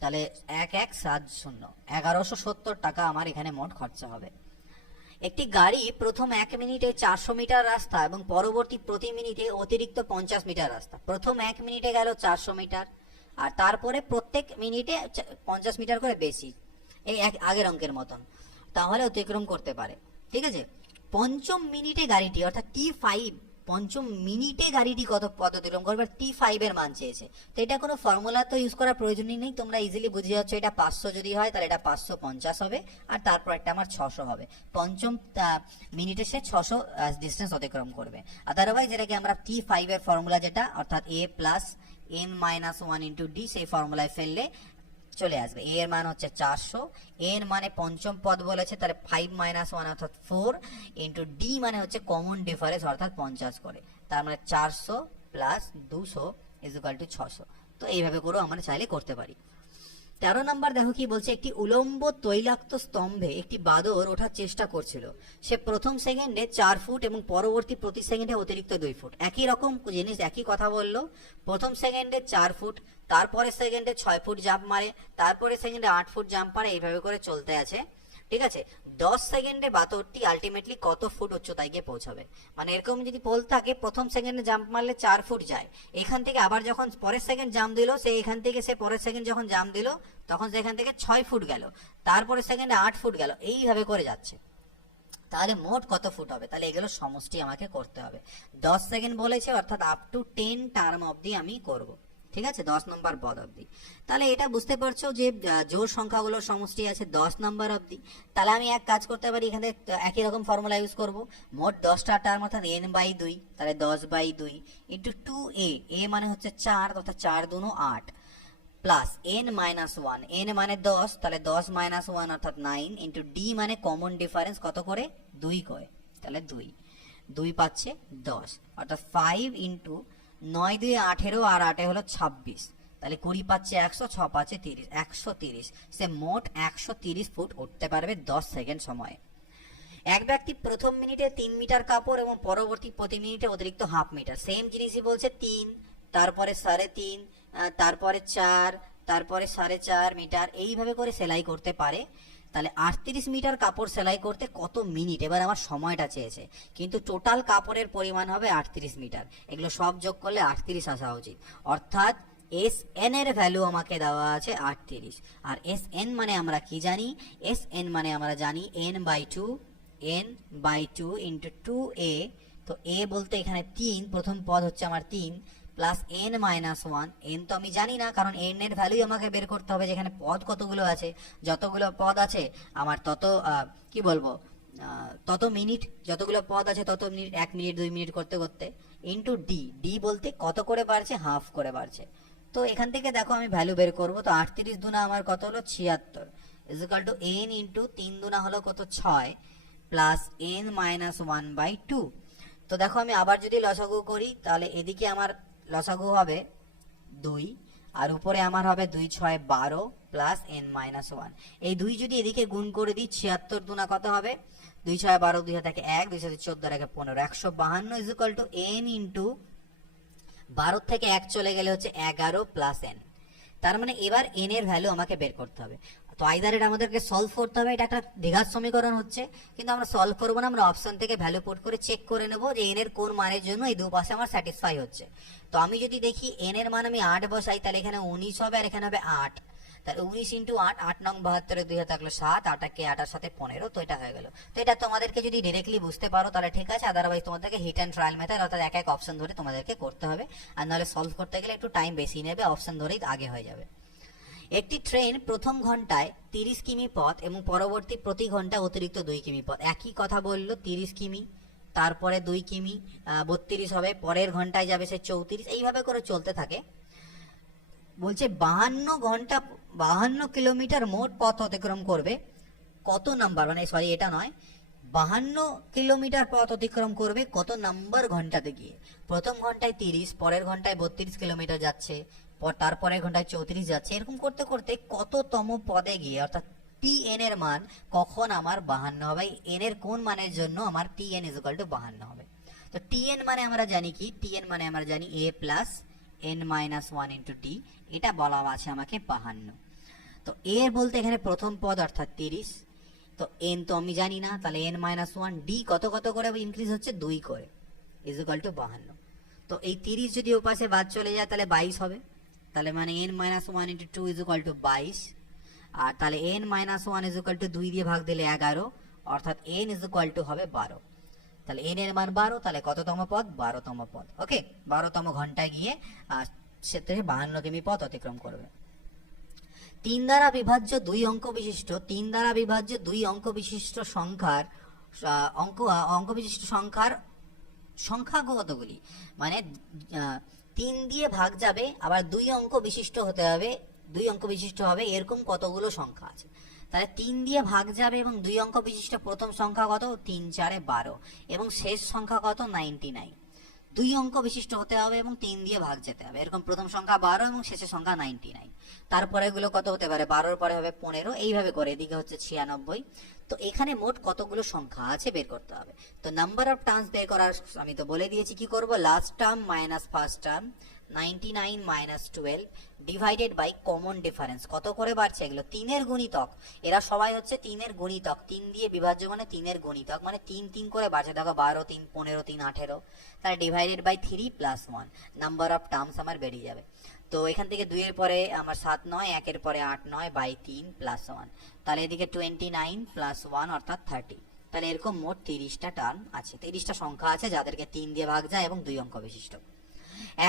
তাহলে 1170, 1170 টাকা আমার এখানে মোট খরচা হবে। একটি গাড়ি প্রথম 1 মিনিটে 400 মিটার রাস্তা এবং পরবর্তী প্রতি মিনিটে অতিরিক্ত 50 মিটার রাস্তা, প্রথম 1 মিনিটে গেল 400 মিটার আর তারপরে প্রত্যেক মিনিটে 50 মিটার করে বেশি, এই আগের অঙ্কের মতন, তাহলে অতিক্রম করতে পারে। ঠিক আছে, পঞ্চম মিনিটে গাড়িটি অর্থাৎ T5, পঞ্চম মিনিটে গাড়িটি কত পথ অতিক্রম করবে, T5 এর মান চেয়েছে। তো এটা কোনো ফর্মুলা তো ইউজ করার প্রয়োজনই নেই, তোমরা ইজিলি বুঝে যাচ্ছ। এটা 500 যদি হয় তাহলে এটা 550 হবে আর তারপর একটা আমার 600 হবে। পঞ্চম মিনিটে সে 600 ডিস্টেন্স অতিক্রম করবে। আদারওয়াইজ এটাকে আমরা T5 এর ফর্মুলা যেটা অর্থাৎ a plus n-1 into d, সেই ফর্মুলায় ফেললে চলে আসবে। a এর মান হচ্ছে 400, n মানে পঞ্চম পদ বলেছে, তাহলে 5 - 1 অর্থাৎ 4 ইন্টু d মানে হচ্ছে কমন ডিফারেন্স অর্থাৎ 50 করে, তার মানে 400 প্লাস 200 ইজ ইকুয়াল টু 600। তো এইভাবে করেও আমরা চাইলে করতে পারি। তো 13 নম্বর দেখো কি বলছে, একটি উলম্ব তৈলাক্ত স্তম্ভে একটি বাদর ওঠার চেষ্টা করছিল। সে প্রথম সেকেন্ডে 4 ফুট এবং পরবর্তী প্রতি সেকেন্ডে অতিরিক্ত 2 ফুট। একই রকম জিনিস, একই কথা বললো। প্রথম সেকেন্ডে 4 ফুট, তারপরে সেকেন্ডে 6 ফুট জাম্প মারে, তারপরে সেকেন্ডে 8 ফুট জাম্প মারে, এইভাবে করে চলতে আছে। ঠিক আছে, 10 সেকেন্ডে বাদরটি আলটিমেটলি কত ফুট উচ্চতায় গিয়ে পৌঁছাবে। মানে এরকম যদি পোল থাকে, প্রথম সেকেন্ডে জাম্প মারলে 4 ফুট যায়, এখান থেকে আবার যখন পরের সেকেন্ড জাম্প দিল, সে এখান থেকে সে পরের সেকেন্ড যখন জাম্প দিল তখন সে এখান থেকে 6 ফুট গেল, তারপরে সেকেন্ডে 8 ফুট গেল, এইভাবে করে যাচ্ছে। তাহলে মোট কত ফুট হবে? তাহলে এগুলো সমষ্টি আমাকে করতে হবে। 10 সেকেন্ড বলেছে, অর্থাৎ আপ টু 10 টার্ম অবধি আমি করব। ঠিক আছে, 10 নম্বর পদ অবধি। তাহলে এটা বুঝতে পারছো যে জোড় সংখ্যাগুলোর সমষ্টি আছে 10 নম্বর অবধি। তাহলে আমি এক কাজ করতে পারি, এখানে একই রকম ফর্মুলা ইউজ করব। মোট 10টা টার্ম অর্থাৎ n/2, তাহলে 10/2 ইন্টু 2a, a মানে হচ্ছে 4, অর্থাৎ 4 2 8, প্লাস n-1, n মানে 10, তাহলে 10 - 1 অর্থাৎ 9, ইন্টু d মানে কমন ডিফারেন্স কত করে? 2 করে, তাহলে 2 পাচ্ছে 10, অর্থাৎ 5 ইন্টু 9 2 18, আর 8 হলো 26, তাহলে 20 পাচ্ছে 100, 6 পাচ্ছে 30, 130। সে মোট 130 ফুট উঠতে পারবে 10 সেকেন্ড সময়ে। এক ব্যক্তি প্রথম মিনিটে 3 মিটার কাপড় এবং পরবর্তী প্রতি মিনিটে অতিরিক্ত হাফ মিটার, সেম জিনিসই বলছে, 3, তারপরে 3.5, তারপরে 4, তারপরে 4.5 মিটার, এইভাবে করে সেলাই করতে পারে। তাহলে 38 মিটার কাপড় সেলাই করতে কত মিনিট? এবার আমার সময়টা চেয়েছে, কিন্তু টোটাল কাপড়ের পরিমাণ হবে 38 মিটার। এগুলো সব যোগ করলে 38 আসা উচিত, অর্থাৎ এস এন এর ভ্যালু আমাকে দেওয়া আছে 38। আর এস এন মানে আমরা কি জানি? এস এন মানে আমরা জানি n/2, n/2 ইন্টু 2a। তো a বলতে এখানে 3, প্রথম পদ হচ্ছে আমার 3, প্লাস n-1, n তো আমি জানি না, কারণ n এর ভ্যালুই আমাকে বের করতে হবে, যেখানে পদ কতগুলো আছে, যতগুলো পদ আছে আমার তত কি বলবো, তত মিনিট, যতগুলো পদ আছে তত মিনিট, 1 মিনিট 2 মিনিট করতে করতে, ইন্টু d বলতে কত করে বাড়ছে? হাফ করে বাড়ছে। তো এখান থেকে দেখো আমি ভ্যালু বের করব। তো 38 দুনা আমার কত হলো? 76, ইকুয়াল টু n ইন্টু 3 দুনা হলো কত? 6, প্লাস n-1/2। তো দেখো আমি আবার যদি লসাগু করি, তাহলে এদিকে আমার লসাগু হবে 2, আর উপরে আমার হবে 2 6 12, প্লাস n-1। এই 2 যদি এদিকে গুণ করে দিই, 76 দুনা কত হবে? 2 6 12, 2 থেকে 1, 2 7 14, 15, 152 is equal to n into 12 থেকে 1 চলে গেলে হচ্ছে 11, প্লাস n। তার মানে এবার n এর ভ্যালু আমাকে বের করতে হবে। তো আইদার এটা আমাদেরকে সলভ করতে হবে, এটা একটা দ্বিঘাত সমীকরণ হচ্ছে, কিন্তু আমরা সলভ করবো না, আমরা অপশন থেকে ভ্যালু পুট করে চেক করে নেবো যে n এর কোন মানের জন্য এই দুপাশে আমার স্যাটিসফাই হচ্ছে। তো আমি যদি দেখি n এর মান আমি 8 বসাই, তাহলে এখানে 19 হবে, আর এখানে হবে 8, তাহলে 19 ইন্টু 8, 8 নং 72, 2 থাকলো 7, 8 8 সাথে 15, তো এটা হয়ে গেল। তো এটা তোমাদেরকে যদি ডিরেক্টলি বুঝতে পারো তাহলে ঠিক আছে, আদারওয়াইজ তোমাদেরকে হিট অ্যান্ড ট্রায়াল মেথড, অর্থাৎ এক এক অপশন ধরে তোমাদেরকে করতে হবে, আর নাহলে সলভ করতে গেলে একটু টাইম বেশি নেবে, অপশন ধরেই আগে হয়ে যাবে। একটি ট্রেন প্রথম ঘন্টায় 30 কিমি পথ এবং পরবর্তী প্রতি ঘন্টা অতিরিক্ত 2 কিমি পথ, একই কথা বললো, 30 কিমি, তারপরে 2 কিমি, 32 হবে, পরের ঘন্টায় যাবে সে 34, এইভাবে করে চলতে থাকে। বলছে 52 কিলোমিটার মোট পথ অতিক্রম করবে কত নাম্বার, মানে সরি এটা নয়, 52 কিলোমিটার পথ অতিক্রম করবে কত নাম্বার ঘন্টাতে গিয়ে? প্রথম ঘন্টায় 30, পরের ঘন্টায় 32 কিলোমিটার যাচ্ছে, তারপরের ঘন্টায় 34 যাচ্ছে, এরকম করতে করতে কততম পদে গিয়ে, অর্থাৎ tn এর মান কখন আমার 52 হবে? n এর কোন মানের জন্য আমার tn ইজ ইকুয়াল টু 52 হবে? তো tn মানে আমরা জানি কি? tn মানে আমরা জানি a plus n-1 into d, এটা বলা আছে আমাকে 52। তো a বলতে এখানে প্রথম পদ অর্থাৎ 30, তো n তো আমি জানি না, তাহলে n-1, d কত কত করে ইনক্রিজ হচ্ছে? 2 করে, ইজ ইকুয়াল টু 52। তো এই 30 যদি ওপাশে বাদ চলে যায় তাহলে 22 হবে, তাহলে মানে n-1 into 2 is equal to 22, আর তাহলে n-1 ইজ ইকুয়াল টু 2 দিয়ে ভাগ দিলে 11, অর্থাৎ n ইজ ইকুয়াল টু হবে 12। তাহলে n এর মান 12, তাহলে কততম পদ? 12তম পদ। ওকে, 12তম ঘন্টায় গিয়ে সে থেকে 52 কিমি পথ অতিক্রম করবে। 3 দ্বারা বিভাজ্য 2 অঙ্ক বিশিষ্ট, 3 দ্বারা বিভাজ্য 2 অঙ্ক বিশিষ্ট সংখ্যার অঙ্ক বিশিষ্ট সংখ্যা কতগুলি? মানে 3 দিয়ে ভাগ যাবে, আবার 2 অঙ্ক বিশিষ্ট হতে হবে, 2 অঙ্ক বিশিষ্ট হবে, এরকম কতগুলো সংখ্যা আছে? তাহলে 3 দিয়ে ভাগ যাবে এবং 2 অঙ্ক বিশিষ্ট প্রথম সংখ্যা কত? 3 4 12, এবং শেষ সংখ্যা কত? 99। 2 অঙ্ক বিশিষ্ট হতে হবে এবং 3 দিয়ে ভাগ যেতে হবে। এরকম প্রথম সংখ্যা 12 এবং শেষের সংখ্যা 99। তারপরে এগুলো কত হতে পারে, 12-র পরে হবে 15, এইভাবে করে এদিকে হচ্ছে 96। তো এখানে মোট কতগুলো সংখ্যা আছে বের করতে হবে। তো নাম্বার অফ টার্মস বের করার আমি তো বলে দিয়েছি কি করব, last term minus first term 99 minus 12 divided by common difference. কত করে বাড়ছে এগুলো, 3 এর গুণিতক, এরা সবাই হচ্ছে 3 এর গুণিতক, 3 দিয়ে বিভাজ্য মানে 3 এর গুণিতক, মানে 3 3 করে বাড়ছে, দেখো 12 3 15 3 18, তাহলে divided by 3 plus 1, number of terms আমার বেরিয়ে যাবে। তো এখান থেকে 2 এর পরে আমার 7 9, 1 এর পরে 8 9 বাই 3 প্লাস 1, তাহলে এদিকে 29 প্লাস 1 অর্থাৎ 30। তাহলে এরকম মোট 30টা টার্ম আছে, 30টা সংখ্যা আছে যাদেরকে 3 দিয়ে ভাগ যায় এবং 2 অঙ্ক বিশিষ্ট।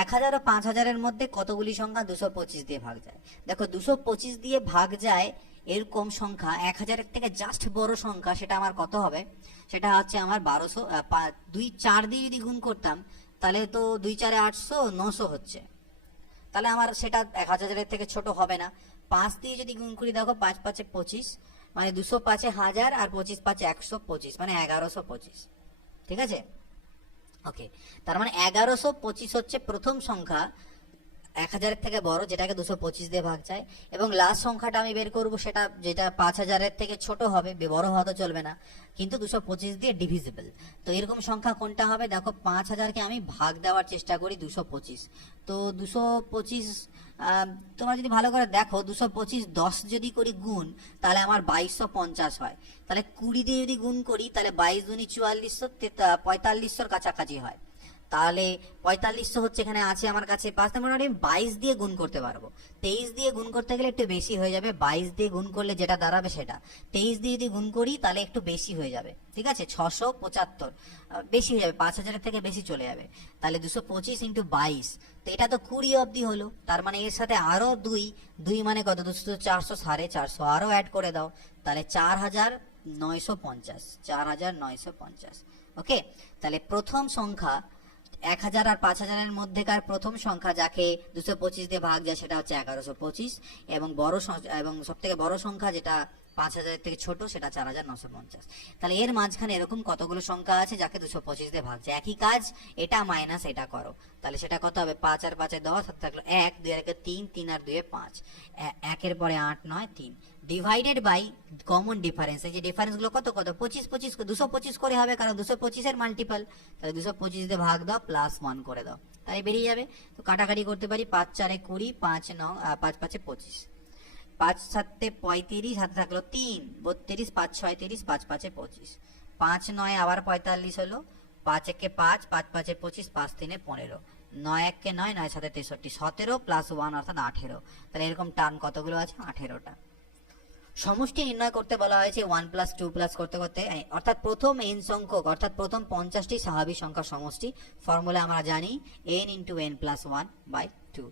1000 ও 5000 এর মধ্যে কতগুলি সংখ্যা 225 দিয়ে ভাগ যায়। দেখো 225 দিয়ে ভাগ যায় এরকম সংখ্যা 1000 এর থেকে জাস্ট বড় সংখ্যা, সেটা আমার কত হবে, সেটা হচ্ছে আমার 1200। 2 4 দিয়ে যদি গুণ করতাম তাহলে তো 2 4 800 900 হচ্ছে, তাহলে আমার সেটা 1000 এর থেকে ছোট হবে না। 5 দিয়ে যদি গুণ করি, দেখো 5 5 25, মানে 205 1000 আর 25 5 125, মানে 1125। ঠিক আছে, ওকে। তার মানে 1125 হচ্ছে প্রথম সংখ্যা 1000 এর থেকে বড়, যেটাকে 225 দিয়ে ভাগ যায়। এবং লাস্ট সংখ্যাটা আমি বের করব, সেটা যেটা 5000 এর থেকে ছোট হবে, বড় হওয়া তো চলবে না, কিন্তু 225 দিয়ে ডিভিজিবল। তো এরকম সংখ্যা কোনটা হবে, দেখো 5000কে আমি ভাগ দেওয়ার চেষ্টা করি 225। তো 225 তোমরা যদি ভালো করে দেখো, 225 10 যদি করি গুণ, তাহলে আমার 2250 হয়। তাহলে 20 দিয়ে যদি গুণ করি, তাহলে 22 দুনি 4400, 4500 কাছাকাছি হয়। তাহলে 4500 হচ্ছে এখানে আছে আমার কাছে 5, তার মানে আমি 22 দিয়ে গুণ করতে পারবো। 23 দিয়ে গুণ করতে গেলে একটু বেশি হয়ে যাবে, 22 দিয়ে গুণ করলে যেটা দাঁড়াবে সেটা, 23 দিয়ে যদি গুণ করি তাহলে একটু বেশি হয়ে যাবে, ঠিক আছে, 675 বেশি হয়ে যাবে, 5000 থেকে বেশি চলে যাবে। তাহলে 225 ইন্টু 22, তো এটা তো 20 অবধি হলো। তার মানে এর সাথে আরো 2 মানে কত, 200 400 450, আরো অ্যাড করে দাও, তাহলে 4950, 4950। ওকে, তাহলে প্রথম সংখ্যা 1000 আর 5000 এর মধ্যেকার প্রথম সংখ্যা যাকে 225 দিয়ে ভাগ যায়, সেটা হচ্ছে 1125। এবং এবং সব থেকে বড় সংখ্যা যেটা 5000 থেকে ছোট, সেটা 4950। তাহলে এর মাঝখানে এরকম কতগুলো সংখ্যা আছে যাকে 225 দিয়ে ভাগ যায়। একই কাজ, এটা মাইনাস এটা করো, তাহলে সেটা কত হবে, 5 আর 5 10, হাতে থাকলো 1, 2 আর 1 3, 3 আর 2 5, 1 এর পরে 8 9 3, ডিভাইডেড বাই কমন ডিফারেন্স। এই যে ডিফারেন্স গুলো কত কত, 25 25 225 করে হবে, কারণ 225 এর মাল্টিপল, তাহলে 225 দিয়ে ভাগ দাও প্লাস 1 করে দাও, তাই বেরিয়ে যাবে। তো কাটাকাটি করতে পারি, 5 4 20, 5 9 5 5 25, 5 7 35, হাতে থাকলো 3 32, 5 6 30, 5 5 25, 5 9 আবার 45 হলো, 5 1 5, 5 5 25, 5 3 15, 9 1 9, 9 7 63, 17 প্লাস 1 অর্থাৎ 18। তাহলে এরকম টার্ম কতগুলো আছে, 18টা। সমষ্টি নির্ণয় করতে বলা হয়েছে 1 প্লাস 2 প্লাস করতে করতে, অর্থাৎ প্রথম n সংখ্যক, অর্থাৎ প্রথম 50টি স্বাভাবিক সংখ্যার সমষ্টি। ফর্মুলা আমরা জানি n into n plus 1 by 2,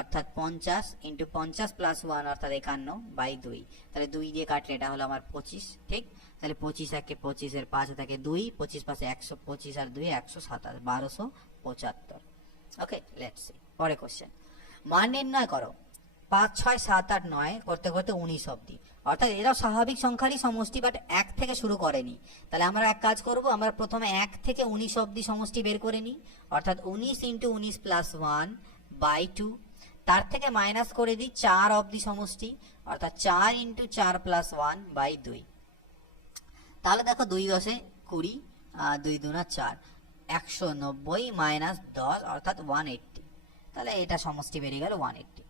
অর্থাৎ 50 ইন্টু 50 প্লাস 1 অর্থাৎ 51 বাই 2। তাহলে 2 দিয়ে কাটলে এটা হলো আমার 25, ঠিক। তাহলে 25 একে 25, এর 5 থাকে 2, 25 পাশে 125 আর 2 127, 1275। ওকে, লেটস সি পরে কোশ্চেন। মান নির্ণয় করো 5 6 7 8 9 করতে করতে 19 অবধি, অর্থাৎ এরা স্বাভাবিক সংখ্যারই সমষ্টি, বাট 1 থেকে শুরু করেনি। তাহলে আমরা এক কাজ করব, আমরা প্রথমে 1 থেকে 19 অবধি সমষ্টি বের করে নিই, অর্থাৎ 19 ইন্টু 19 প্লাস 1 বাই 2। তার থেকে মাইনাস করে দিই 4 অবধি সমষ্টি, অর্থাৎ 4 ইন্টু 4 প্লাস 1 বাই 2। তাহলে দেখো 2 10 20, 2 2 4, 190 মাইনাস 10 অর্থাৎ 180। তাহলে এটা সমষ্টি বেরিয়ে গেল 180।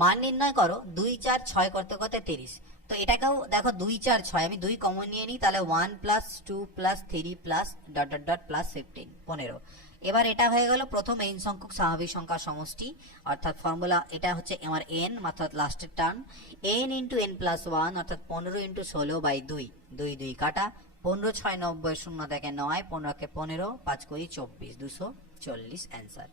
মান নির্ণয় করো 2 4 6 করতে করতে 30। তো এটাকেও দেখো 2 4 6, আমি 2 কমন নিয়ে নিই, তাহলে 1 plus 2 plus 3 plus dot dot dot plus 15 15। এবার এটা হয়ে গেল প্রথম n সংখ্যক স্বাভাবিক সংখ্যার সমষ্টি, অর্থাৎ ফর্মুলা এটা হচ্ছে আমার n, অর্থাৎ লাস্টের term n into n plus 1 অর্থাৎ 15 ইন্টু 16 বাই 2, 2 2 কাটা, 15 6 90, 0 থেকে 9, 15 কে 15, 5 করি 24, 240 অ্যান্সার।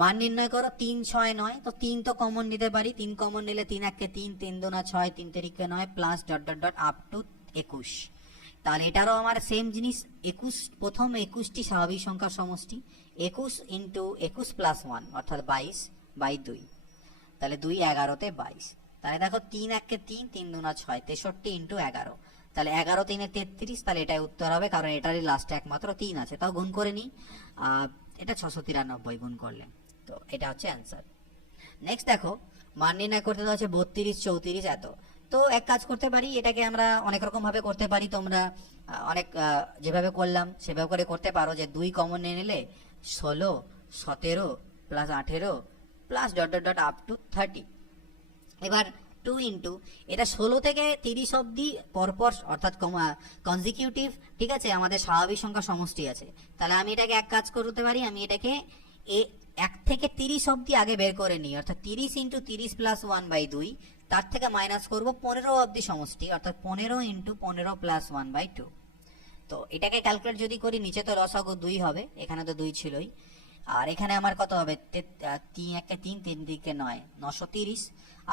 মান নির্ণয় করো 3 6 9, তো 3 তো কমন নিতে পারি, 3 কমন নিলে 3 1 3, 3 2 6, 3 3 9 plus dot dot dot up to 21। তাহলে এটারও আমার সেম জিনিস, 21 প্রথম 21টি স্বাভাবিক সংখ্যার সমষ্টি, 21 ইন্টু 21 প্লাস 1 অর্থাৎ 22 বাই 2, তাহলে 2 11 তে 22। তাহলে দেখো 3 1 3, 3 2 6, 63 ইন্টু 11, তাহলে 11 3 33, তাহলে এটাই উত্তর হবে, কারণ এটারই লাস্টে একমাত্র 3 আছে। তাও গুণ করে নিই, এটা 693 গুণ করলে, তো এটা হচ্ছে অ্যান্সার। নেক্সট দেখো, মান নির্ণয় করতে দেওয়া হচ্ছে 32 34 এত। তো এক কাজ করতে পারি, এটাকে আমরা অনেক রকম ভাবে করতে পারি, তোমরা অনেক যেভাবে করলাম সেভাবে করে করতে পারো, যে 2 কমন নিয়ে নিলে 16 17 plus 18 plus dot dot dot up to 30। এবার 2 ইন্টু এটা 16 থেকে 30 অব্দি পরপর, অর্থাৎ কনজিকিউটিভ, ঠিক আছে, আমাদের স্বাভাবিক সংখ্যা সমষ্টি আছে। তাহলে আমি এটাকে এক কাজ করতে পারি, আমি এটাকে 1 থেকে 30 অব্দি আগে বের করে নিই, অর্থাৎ 30 ইন্টু 30 প্লাস 1/2, তার থেকে মাইনাস করব 15 অব্দি সমষ্টি, অর্থাৎ 15 ইন্টু 15 প্লাস 1/2। তো এটাকে ক্যালকুলেট যদি করি, নিচে তো লসাগু 2 হবে, এখানে তো 2 ছিলই, আর এখানে আমার কত হবে, 3 1 3 3 দিকে 9 930,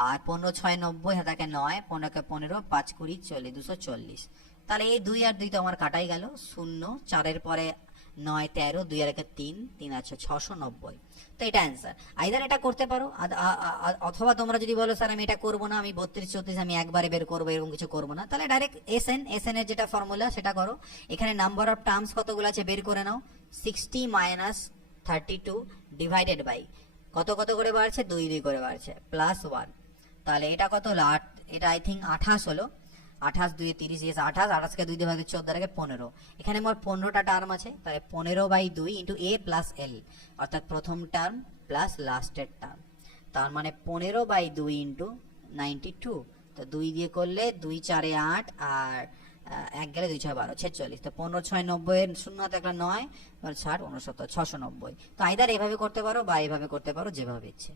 আর 15 6 90, হাতাকে 9, 15 15 5 20 40 240। তাহলে এই 2 আর 2 তো আমার কাটাই গেল, 0 4 এর পরে 9 13, 2 আর 1 3 3 আছে 690। তো এটা অ্যান্সার। আইদার এটা করতে পারো, অথবা তোমরা যদি বলো স্যার আমি এটা করবো না, আমি 32 34 আমি একবারে বের করবো, এরকম কিছু করবো না, তাহলে ডাইরেক্ট এসএন এর যেটা ফর্মুলা সেটা করো। এখানে নাম্বার অফ টার্মস কতগুলো আছে বের করে নাও, 60 মাইনাস 32 ডিভাইডেড বাই কত কত করে বাড়ছে, 2 2 করে বাড়ছে, প্লাস 1। তাহলে এটা কত হলো, এটা আই থিঙ্ক 28 হলো, 28 2 30, 28, 28 কে 2 দিয়ে ভাগ 14 আর 15, এখানে মোট 15টা টার্ম আছে, তাহলে 15/2 ইন্টু এ প্লাস এল, অর্থাৎ প্রথম টার্ম প্লাস লাস্টের টার্ম, তার মানে 15/2 ইন্টু 92। তো 2 দিয়ে করলে 2 4 8, আর 1 গেলে 2 6 12 46। তো 15 6 90 এর 0 হাতে একটা 9, 60 69 690। তো আইদার এভাবে করতে পারো বা এভাবে করতে পারো, যেভাবে ইচ্ছে।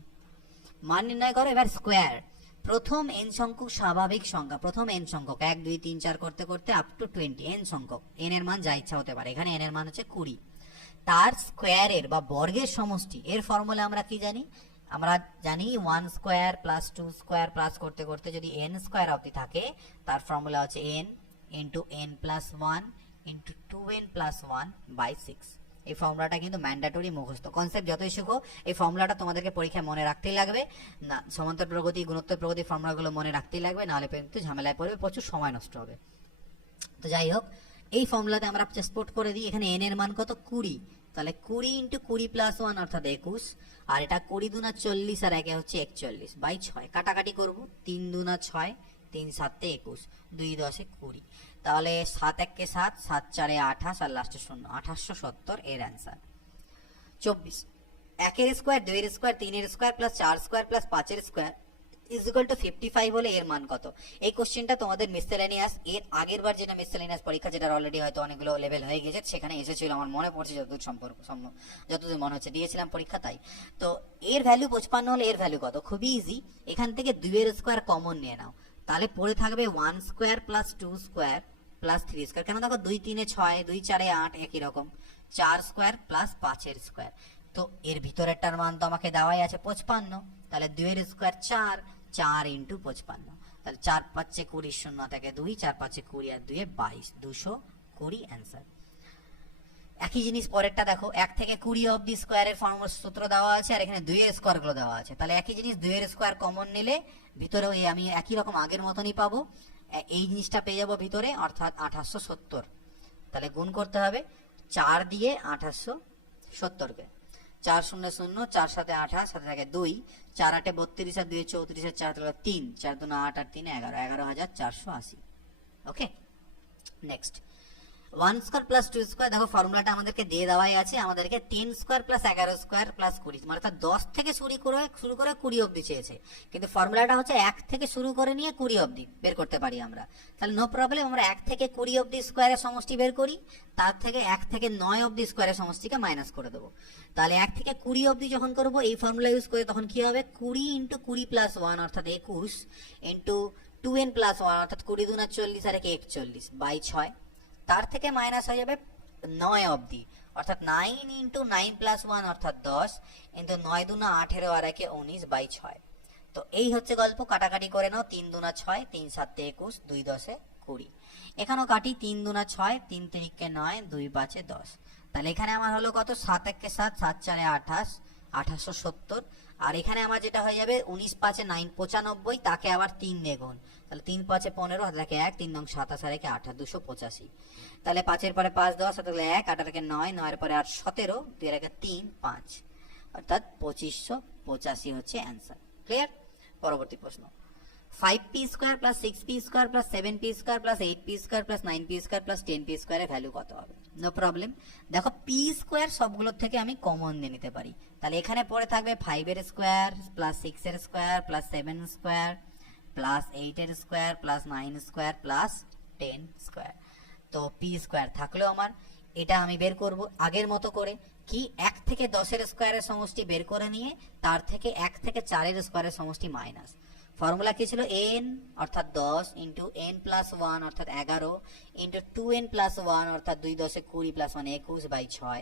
মান নির্ণয় করো। এবার স্কোয়ার, প্রথম n সংখ্যক স্বাভাবিক সংখ্যা, প্রথম n সংখ্যক 1 2 3 4 করতে করতে আপ টু 20 n সংখ্যক, n এর মান যা ইচ্ছা হতে পারে, এখানে n এর মান হচ্ছে 20, তার স্কোয়ারের বা বর্গের সমষ্টি। এর ফর্মুলা আমরা কি জানি, আমরা জানি 1 স্কোয়ার প্লাস 2 স্কোয়ার প্লাস করতে করতে যদি n স্কোয়ার অবধি থাকে, তার ফর্মুলা হচ্ছে n into n plus 1 into 2n plus 1 by 6। এই ফর্মুলাটা কিন্তু ম্যান্ডেটরি, মুখস্থ, কনসেপ্ট যতই শেখো এই ফর্মুলাটা তোমাদেরকে পরীক্ষায় মনে রাখতেই লাগবে না। সমান্তর প্রগতি, গুণোত্তর প্রগতি ফর্মুলাগুলো মনে রাখতেই লাগবে, নাহলে কিন্তু ঝামেলায় পড়বে, প্রচুর সময় নষ্ট হবে। তো যাই হোক, এই ফর্মুলাতে আমরা জাস্ট পুট করে দিই, এখানে n এর মান কত 20, তাহলে 20 ইন্টু 20 প্লাস 1 অর্থাৎ 21, আর এটা 20 দুনা 40 আর একে হচ্ছে 41 বাই 6, কাটাকাটি করব, 3 দুনা 6 3 7 21, 2 10 20, তাহলে 7 1 কে 7 7 4 28, আর লাস্টে 0, 2870 এর অ্যান্সার। 24, 1 এর স্কোয়ার 2 এর স্কোয়ার 3 এর স্কোয়ার প্লাস 4 স্কোয়ার প্লাস 5 এর স্কোয়ার ইজ ইকুয়াল টু 55 হলে এর মান কত? এই কোশ্চেনটা তোমাদের মিসসেলেনিয়াস, এর আগের বার যেটা মিসসেলেনিয়াস পরীক্ষা, যেটা অলরেডি হয়তো অনেকগুলো লেভেল হয়ে গেছে, সেখানে এসেছিল, আমার মনে পড়ছে যতদূর যতদূর মনে হচ্ছে দিয়েছিলাম পরীক্ষা, তাই। তো এর ভ্যালু 55 হলে এর ভ্যালু কত? খুবই ইজি, এখান থেকে 2 এর স্কোয়ার কমন নিয়ে নাও, তাহলে পড়ে থাকবে 1 square plus 2 square plus 3 square, কেন দেখো 2 3 6 2 4 8 একই রকম, 4 স্কোয়ার প্লাস 5 এর স্কোয়ার। তো এর ভিতরেরটার মান তো আমাকে দেওয়াই আছে 55, তাহলে 2 এর স্কোয়ার 4, 4 ইন্টু 55, তাহলে 4 5 20, 0 থেকে 2, 4 5 20 আর 2 22, 220 অ্যান্সার। একই জিনিস পরেরটা দেখো, 1 থেকে 20 অবধি স্কোয়ারের ফর্মুলা সূত্র দেওয়া আছে, আর এখানে 2 এর স্কোয়ার গুলো দেওয়া আছে, তাহলে একই জিনিস 2 এর স্কোয়ার কমন নিলে ভিতরেও আমি একই রকম আগের মতনই পাবো, এই জিনিসটা পেয়ে যাবো ভিতরে, অর্থাৎ 2870। তাহলে গুণ করতে হবে 4 দিয়ে 2870 কে, 4 0 0, 4 7 28, সাথে থাকে 2, 4 8 32, আর 2 34, আর 4 3, 4 2 8 আর 3 11, 11480। ওকে, নেক্সট 1 স্কোয়ার প্লাস 2 স্কোয়ার, দেখো ফর্মুলাটা আমাদেরকে দিয়ে দেওয়াই আছে, আমাদেরকে 10 স্কোয়ার প্লাস 11 স্কোয়ার প্লাস 20, মানে অর্থাৎ 10 থেকে শুরু করে 20 অবধি চেয়েছে, কিন্তু ফর্মুলাটা হচ্ছে 1 থেকে শুরু করে নিয়ে 20 অবধি বের করতে পারি আমরা, তাহলে নো প্রবলেম, আমরা 1 থেকে 20 অবধি স্কোয়ারের সমষ্টি বের করি, তার থেকে 1 থেকে 9 অবধি স্কোয়ারের সমষ্টিকে মাইনাস করে দেবো। তাহলে 1 থেকে 20 অবধি যখন করবো এই ফর্মুলা ইউজ করে, তখন কি হবে, 20 ইন্টু 20 প্লাস 1 অর্থাৎ 21 ইন্টু 2n প্লাস 1 অর্থাৎ 20 দুনা 40 আর 41 বাই 6, তার থেকে মাইনাস হয়ে যাবে 9 অবধি, অর্থাৎ 9 ইন্টু 9 প্লাস 1 অর্থাৎ 10 ইন্টু 9 দুনা 18 আর 1 19 বাই 6। তো এই হচ্ছে গল্প, কাটাকাটি করে নাও, 3 দুনা 6, 3 7 21, 2 10 20, এখানেও কাটি, 3 দুনা 6, 3 3 কে 9, 2 5 10, তাহলে এখানে আমার হলো কত, 7 1 কে 7, 7 4 28, 2870, আর এখানে আমার যেটা হয়ে যাবে 19 5 95, তাকে আবার 3 দিয়ে গুণ, তাহলে 3 5 15, হাতে থাকে 1, 3 9 27, আর 1 8, 285। তাহলে 5 এর পরে 5 10, হাতে থাকলে 1, 8 আর 1 9, 9 এর পরে 8 17, 2 এর 1 3 5, অর্থাৎ 2585 হচ্ছে অ্যান্সার। ক্লিয়ার? পরবর্তী প্রশ্ন, 5p square plus 6p square plus 7p square plus 8p square plus 9p square plus 10p স্কয়ারের ভ্যালু কত হবে? No problem. দেখো p স্কয়ার সবগুলোর থেকে আমি কমন নিয়ে নিতে পারি, তাহলে এখানে পড়ে থাকবে 5 এর স্কয়ার প্লাস 6 এর স্কয়ার প্লাস 7 স্কয়ার প্লাস 8 এর square plus 9 square plus 10 square. তো p স্কয়ার থাকলেও আমার এটা আমি বের করব আগের মতো করে, কি 1 থেকে 10 এর স্কয়ারের সমষ্টি বের করে নিয়ে তার থেকে 1 থেকে 4 এর স্কয়ারের সমষ্টি মাইনাস। ফর্মুলা কি ছিল? n অর্থাৎ 10 ইন্টু n প্লাস 1 অর্থাৎ 11 ইন্টু 2n প্লাস 1 অর্থাৎ 2 10 20 প্লাস 1 21 বাই 6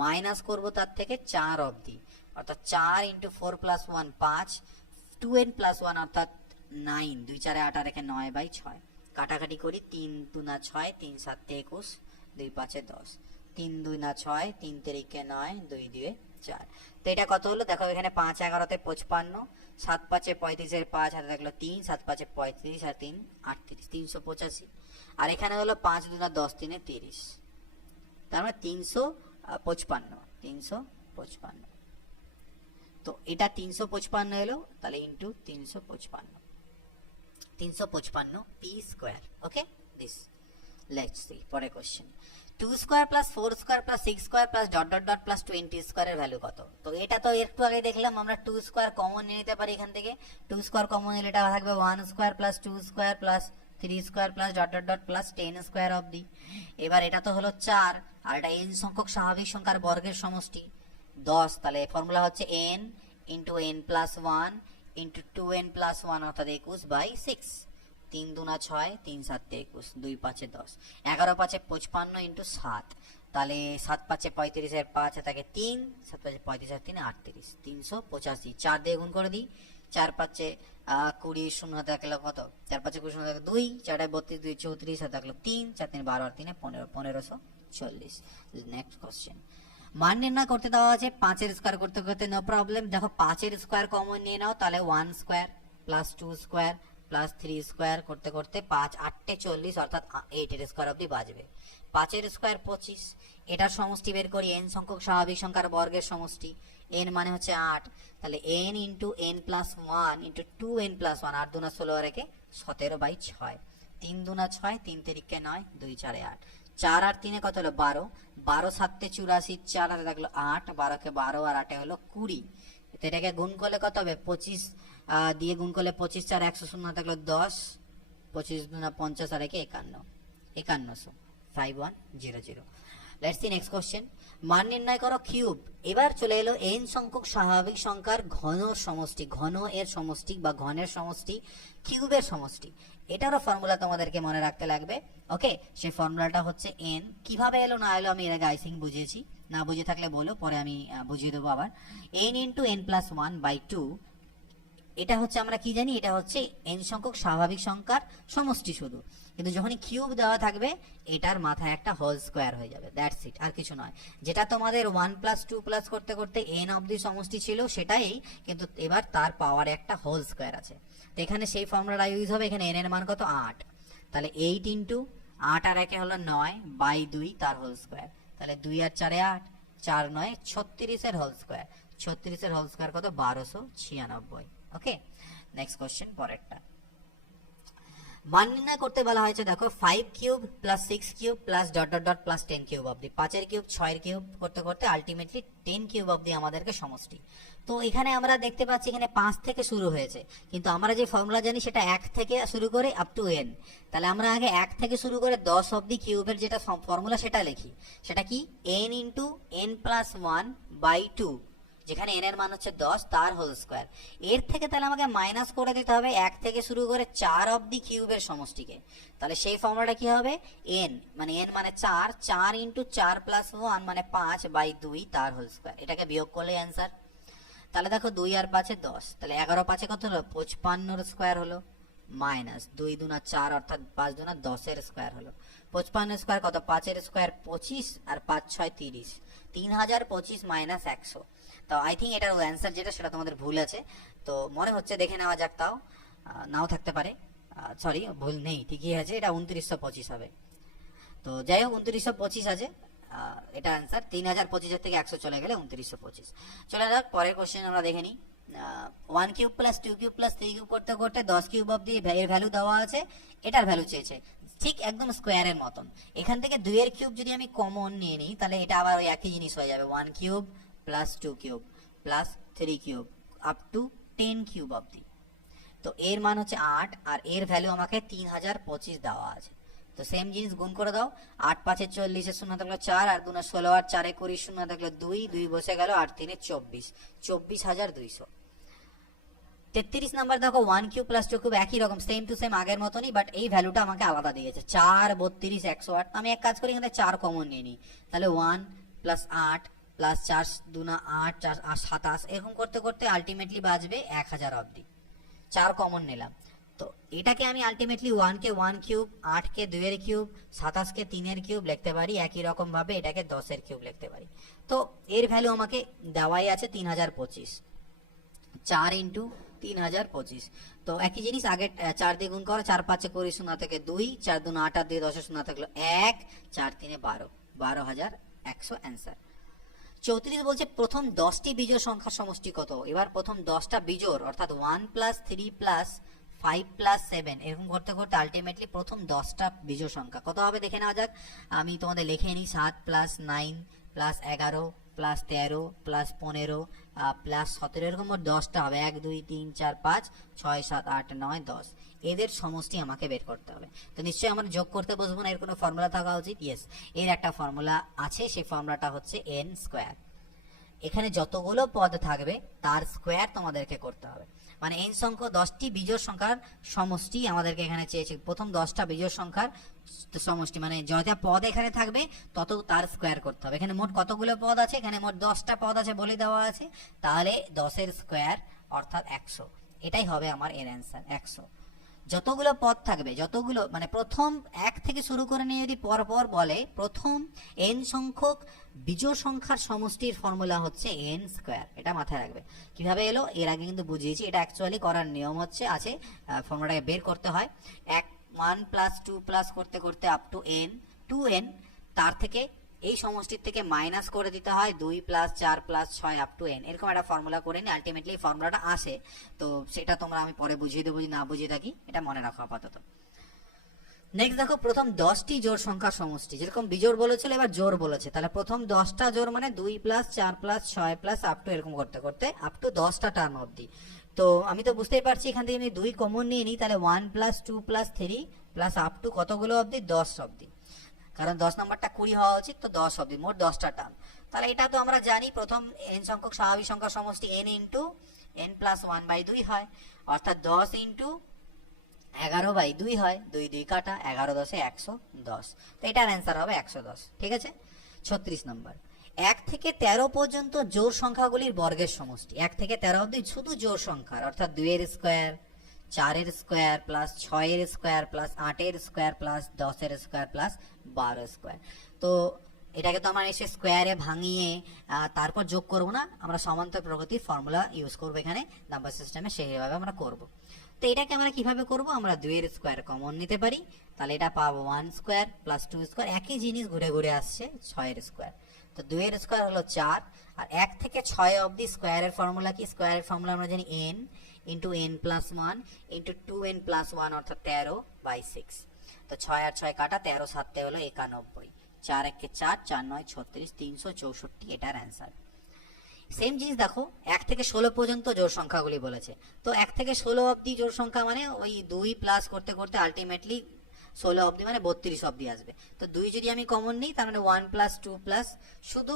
মাইনাস করব তার থেকে 4 অবধি, অর্থাৎ 4 ইন্টু 4 প্লাস 1 5, 2n প্লাস 1 অর্থাৎ 9, 2 4 8 আর 1 9 বাই 6। কাটাকাটি করি, 3 2 না 6, 3 7 21, 2 5 10, 3 2 না 6, 3 3 9, 2 2 4। তো এটা কত হলো? দেখো এখানে 5 11 তে 55, 7 5 35 এর 5 হাতে থাকলো 3, 7 5 35 আর 3 38, 385। আর এখানে হলো 5 2 না 10, 3 30, তার মানে 355। তো এটা 355 এলো, তাহলে into 355 P square. Okay, this let's see পরে question. 2 square plus 4 square plus 6 square plus dot dot dot plus 20 স্কয়ারের ভ্যালু কত? তো এটা তো একটু আগে দেখলাম আমরা 2 স্কয়ার কমন নিয়ে নিতে পারি এখান থেকে। 2 স্কয়ার কমন নিলে এটা থাকবে 1 square plus 2 square plus 3 square plus dot dot dot plus 10 square অবধি। এবার এটা তো হলো 4, আর এটা n সংখ্যক স্বাভাবিক সংখ্যার বর্গের সমষ্টি 10, তাহলে ফর্মুলা হচ্ছে n into n plus 1 into 2n plus 1 অর্থাৎ 21 বাই 6। 3 2 না 6, 3 7 21, 2 5 10, 11 5 55 ইন্টু 7, তাহলে 7 5 35 এর 5 থাকে 3, 7 5 35 আর 3 38, 385। 4 দিয়ে গুণ করে দিই, 4 5 20, 0 হাতে থাকলো কত? 4 5 20, 0 থাকে 2, 4 32 2 34 হাতে থাকলো 3, 4 3 12 আর 3 15, 1540। নেক্সট কোশ্চেন, মান নির্ণয় করতে দেওয়া আছে 5 এর স্কয়ার করতে করতে, নো প্রবলেম। দেখো 5 এর স্কয়ার কমন নিয়ে নাও, তাহলে 1 square plus 2 square plus 3 square করতে করতে 5 8 40, অর্থাৎ 8 এর স্কয়ার অবধি বাজবে। 5 এর স্কয়ার 25, এটার সমষ্টি বের করি n সংখ্যক স্বাভাবিক সংখ্যার বর্গের সমষ্টি, n মানে হচ্ছে 8, তাহলে n into n plus 1 into 2n plus 1, 8 2 না 16 আর 1 17 বাই 6, 3 2 না 6, 3 3 9, 2 4 8, 4 আর 3 কত হলো 12, 12 7 84, 4 হাতে থাকলো 8, 12 কে 12 আর 8 হলো 20। এটাকে গুণ করলে কত হবে? 25 দিয়ে গুণ করলে 25 4 100, 0 থাকলো 10, 25 2 না 50 আর 1 51, 5100, 5100। Let's see next question. মান নির্ণয় করো কিউব। এবার চলে এলো n সংখ্যক স্বাভাবিক সংখ্যার ঘন সমষ্টি, ঘন এর সমষ্টি বা ঘনের সমষ্টি, কিউবের সমষ্টি। এটারও ফর্মুলা তোমাদেরকে মনে রাখতে লাগবে। ওকে, সেই ফর্মুলাটা হচ্ছে n। কিভাবে এলো না এলো আমি এর আগে আইসিং বুঝিয়েছি, না বুঝে থাকলে বলো, পরে আমি বুঝিয়ে দেবো আবার। n into n plus 1 by 2, এটা হচ্ছে আমরা কি জানি, এটা হচ্ছে n সংখ্যক স্বাভাবিক সংখ্যার সমষ্টি শুধু, কিন্তু যখনই কিউব দেওয়া থাকবে এটার মাথায় একটা হোল স্কোয়ার হয়ে যাবে, দ্যাটস ইট, আর কিছু নয়। যেটা তোমাদের 1 প্লাস 2 প্লাস করতে করতে n অবধি সমষ্টি ছিল সেটাই, কিন্তু এবার তার পাওয়ারে একটা হোল স্কোয়ার আছে। তো এখানে সেই ফর্মুলাটা ইউজ হবে। এখানে n এর মান কত? 8, তাহলে 8 ইন্টু 8 আর 1 হলো 9 বাই 2 তার হোল স্কোয়ার, তাহলে 2 আর 4 8, 4 9 36 এর হোল স্কোয়ার, 36 এর হোল স্কোয়ার কত? 1296। ওকে, নেক্সট কোশ্চেন পরেরটা। মান নির্ণয় করতে বলা হয়েছে, দেখো 5 cube plus 6 cube plus dot dot dot plus 10 cube অবধি, 5 এর কিউব 6 এর কিউব করতে করতে আলটিমেটলি 10 কিউব অবধি আমাদেরকে সমষ্টি। তো এখানে আমরা দেখতে পাচ্ছি এখানে 5 থেকে শুরু হয়েছে, কিন্তু আমরা যে ফর্মুলা জানি সেটা 1 থেকে শুরু করে আপ টু n। তাহলে আমরা আগে 1 থেকে শুরু করে 10 অবধি কিউবের যেটা ফর্মুলা সেটা লিখি। সেটা কি? n into n plus 1 by 2, যেখানে n এর মান হচ্ছে 10 তার হোল স্কোয়ার। এর থেকে তাহলে আমাকে মাইনাস করে দিতে হবে 1 থেকে শুরু করে 4 অবধি কিউবের সমষ্টিকে। তাহলে সেই ফর্মুলাটা কি হবে? n মানে n মানে 4, 4 ইন্টু 4 প্লাস 1 মানে 5 বাই 2 তার হোল স্কোয়ার। এটাকে বিয়োগ করলে অ্যান্সার। তাহলে দেখো 2 আর 5 10, তাহলে 11 5 কত হলো? 55 স্কোয়ার হলো, মাইনাস 2 2 না 4 অর্থাৎ 5 2 না 10 এর স্কোয়ার হলো। 55 স্কোয়ার কত? 5 এর স্কোয়ার 25 আর 5 6 30, 3025 মাইনাস 100, তো আই থিঙ্ক এটার অ্যান্সার যেটা সেটা তোমাদের ভুল আছে, তো মনে হচ্ছে, দেখে নেওয়া যাক, তাও নাও থাকতে পারে, সরি ভুল নেই, ঠিকই আছে, এটা 2925 হবে। তো যাই হোক 2925 আছে, এটা অ্যান্সার। 3025 থেকে 100 চলে গেলে 2925। চলে যাক পরের কোশ্চেন আমরা দেখে নিই। 1 cube plus 2 cube plus 3 cube করতে করতে 10 কিউব অব্দি এর ভ্যালু দেওয়া আছে, এটার ভ্যালু চেয়েছে ঠিক একদম স্কোয়ারের মতন। এখান থেকে 2 এর কিউব যদি আমি কমন নিয়ে নিই তাহলে এটা আবার ওই একই জিনিস হয়ে যাবে, 1 cube plus 2 cube plus 3 cube up to 10 cube অব্দি। তো এর মান হচ্ছে 8, আর এর ভ্যালু আমাকে 3025 দেওয়া আছে। তো সেম জিনিস গুণ করে দাও, 8 5 40, 0 থাকলো 4, আর 2 16, আর 4 20, 0 থাকলো 2, 2 বসে গেল, 8 3 24, 24200। 33 নাম্বার দেখো 1 কিউব প্লাস 2 কিউব একই রকম, সেম টু সেম আগের মতনই, বাট এই ভ্যালুটা আমাকে আলাদা দিয়েছে, 4 32 108। আমি এক কাজ করি, এখানে 4 কমন নিয়ে নিই, তাহলে 1 প্লাস 8 প্লাস 4 2 8 4 27, এরকম করতে করতে আলটিমেটলি বাজবে 1000 অবধি। 4 কমন নিলাম, তো এটাকে আমি আলটিমেটলি 1 কে 1 কিউব, 8 কে 2 এর কিউব, 27 কে 3 এর কিউব লিখতে পারি, একই রকম ভাবে এটাকে 10 এর কিউব লিখতে পারি। তো এর ভ্যালু আমাকে দেওয়াই আছে 3025, 4 ইন্টু 3025। তো একই জিনিস আগে 4 দিয়ে গুণ করো, 4 5 20, 0 থেকে 2, 4 2 8 আর 2 10, 0 থাকলো 1, 4 3 12, 12100 অ্যান্সার। 34 বলছে প্রথম 10টি বিজোড় সংখ্যার সমষ্টি কত। এবার প্রথম 10টা বিজোড় অর্থাৎ 1 প্লাস 3 প্লাস 5 প্লাস 7 এরকম করতে করতে আলটিমেটলি প্রথম 10টা বিজোড় সংখ্যা কত হবে দেখে নেওয়া যাক। আমি তোমাদের লিখে নিই, 7 plus 9 plus 11 plus 13 plus 15 plus 17, এরকম 10টা হবে। 1 2 3 4 5 6 7 8 9 10, এদের সমষ্টি আমাকে বের করতে হবে। তো নিশ্চয়ই আমরা যোগ করতে বসবো না, এর কোনো ফর্মুলা থাকা উচিত। ইয়েস, এর একটা ফর্মুলা আছে, সেই ফর্মুলাটা হচ্ছে n স্কোয়ার। এখানে যতগুলো পদ থাকবে তার স্কোয়ার তোমাদেরকে করতে হবে, মানে n সংখ্যক 10টি বিজোড় সংখ্যার সমষ্টি আমাদেরকে এখানে চেয়েছে। প্রথম 10টা বিজোড় সংখ্যার সমষ্টি মানে যতটা পদ এখানে থাকবে তত তার স্কোয়ার করতে হবে। এখানে মোট কতগুলো পদ আছে, এখানে মোট 10টা পদ আছে বলে দেওয়া আছে, তাহলে 10 এর স্কোয়ার অর্থাৎ 100, এটাই হবে আমার এর অ্যান্সার 100। যতগুলো পদ থাকবে, যতগুলো মানে প্রথম 1 থেকে শুরু করে নিয়ে যদি পরপর বলে, প্রথম n সংখ্যক বিজোড় সংখ্যার সমষ্টির ফর্মুলা হচ্ছে n স্কোয়ার, এটা মাথায় রাখবে। কিভাবে এলো এর আগে কিন্তু বুঝিয়েছি, এটা অ্যাকচুয়ালি করার নিয়ম হচ্ছে আছে, ফর্মুলাটাকে বের করতে হয়। 1 প্লাস 2 প্লাস করতে করতে আপ টু n, 2n, তার থেকে এই সমষ্টির থেকে মাইনাস করে দিতে হয় 2 plus 4 plus 6 up to n, এরকম একটা ফর্মুলা করে নিই। আলটিমেটলি এই ফর্মুলাটা আসে, তো সেটা তোমরা আমি পরে বুঝিয়ে দেবো, যদি না বুঝিয়ে থাকি, এটা মনে রাখো আপাতত। নেক্সট দেখো প্রথম 10টি জোড় সংখ্যার সমষ্টি, যেরকম বিজোড় বলেছিল এবার জোড় বলেছে, তাহলে প্রথম 10টা জোড় মানে 2 plus 4 plus 6 plus up to, এরকম করতে করতে আপ টু 10টা টার্ম অবধি। তো আমি তো বুঝতেই পারছি এখান থেকে আমি 2 কমন নিয়ে নিই, তাহলে 1 plus 2 plus 3 plus up to কতগুলো অবধি, 10 অবধি, কারণ 10 নম্বরটা 20 হওয়া উচিত, তো 10 অবধি, মোট 10টা টার্ম। তাহলে এটা তো আমরা জানি প্রথম n সংখ্যক স্বাভাবিক সংখ্যার সমষ্টি n ইন্টু n প্লাস 1/2 হয়, অর্থাৎ 10 ইন্টু 11/2 হয়, 2 2 কাটা, 11 10 110, তো এটার অ্যান্সার হবে 110। ঠিক আছে। 36 নম্বর, 1 থেকে 13 পর্যন্ত জোড় সংখ্যাগুলির বর্গের সমষ্টি। 1 থেকে 13 অবধি শুধু জোড় সংখ্যার, অর্থাৎ 2 এর স্কোয়ার, 4 এর স্কোয়ার প্লাস 6 এর স্কোয়ার প্লাস 8 এর স্কোয়ার প্লাস 10 এর স্কোয়ার প্লাস 12 স্কোয়ার। তো এটাকে তো আমরা এসে স্কোয়ারে ভাঙিয়ে তারপর যোগ করব না, আমরা সমান্তর প্রগতির ফর্মুলা ইউজ করবো এখানে নাম্বার সিস্টেমে, সেইভাবে আমরা করব। তো এটাকে আমরা কিভাবে করব, আমরা 2 এর স্কোয়ার কমন নিতে পারি, তাহলে এটা পাবো 1 স্কোয়ার প্লাস 2 স্কোয়ার, একই জিনিস ঘুরে ঘুরে আসছে 6 এর স্কোয়ার। তো 2 এর স্কোয়ার হলো 4, আর 1 থেকে 6 অবধি স্কোয়ারের ফর্মুলা কি, স্কোয়ারের ফর্মুলা আমরা জানি n into n plus 1 into 2n plus 1, অর্থাৎ 13/6। তো 6 আর 6 কাটা, 13 7 হলো 91, 4 1 4, 4 9 36, 364, এটার অ্যান্সার। সেম জিনিস দেখো 1 থেকে 16 পর্যন্ত জোড় সংখ্যাগুলি বলেছে, তো 1 থেকে 16 অবধি জোড় সংখ্যা মানে ওই 2 প্লাস করতে করতে আলটিমেটলি 16 অবধি মানে 32 অবধি আসবে। তো 2 যদি আমি কমন নিই, তার মানে 1 প্লাস 2 প্লাস শুধু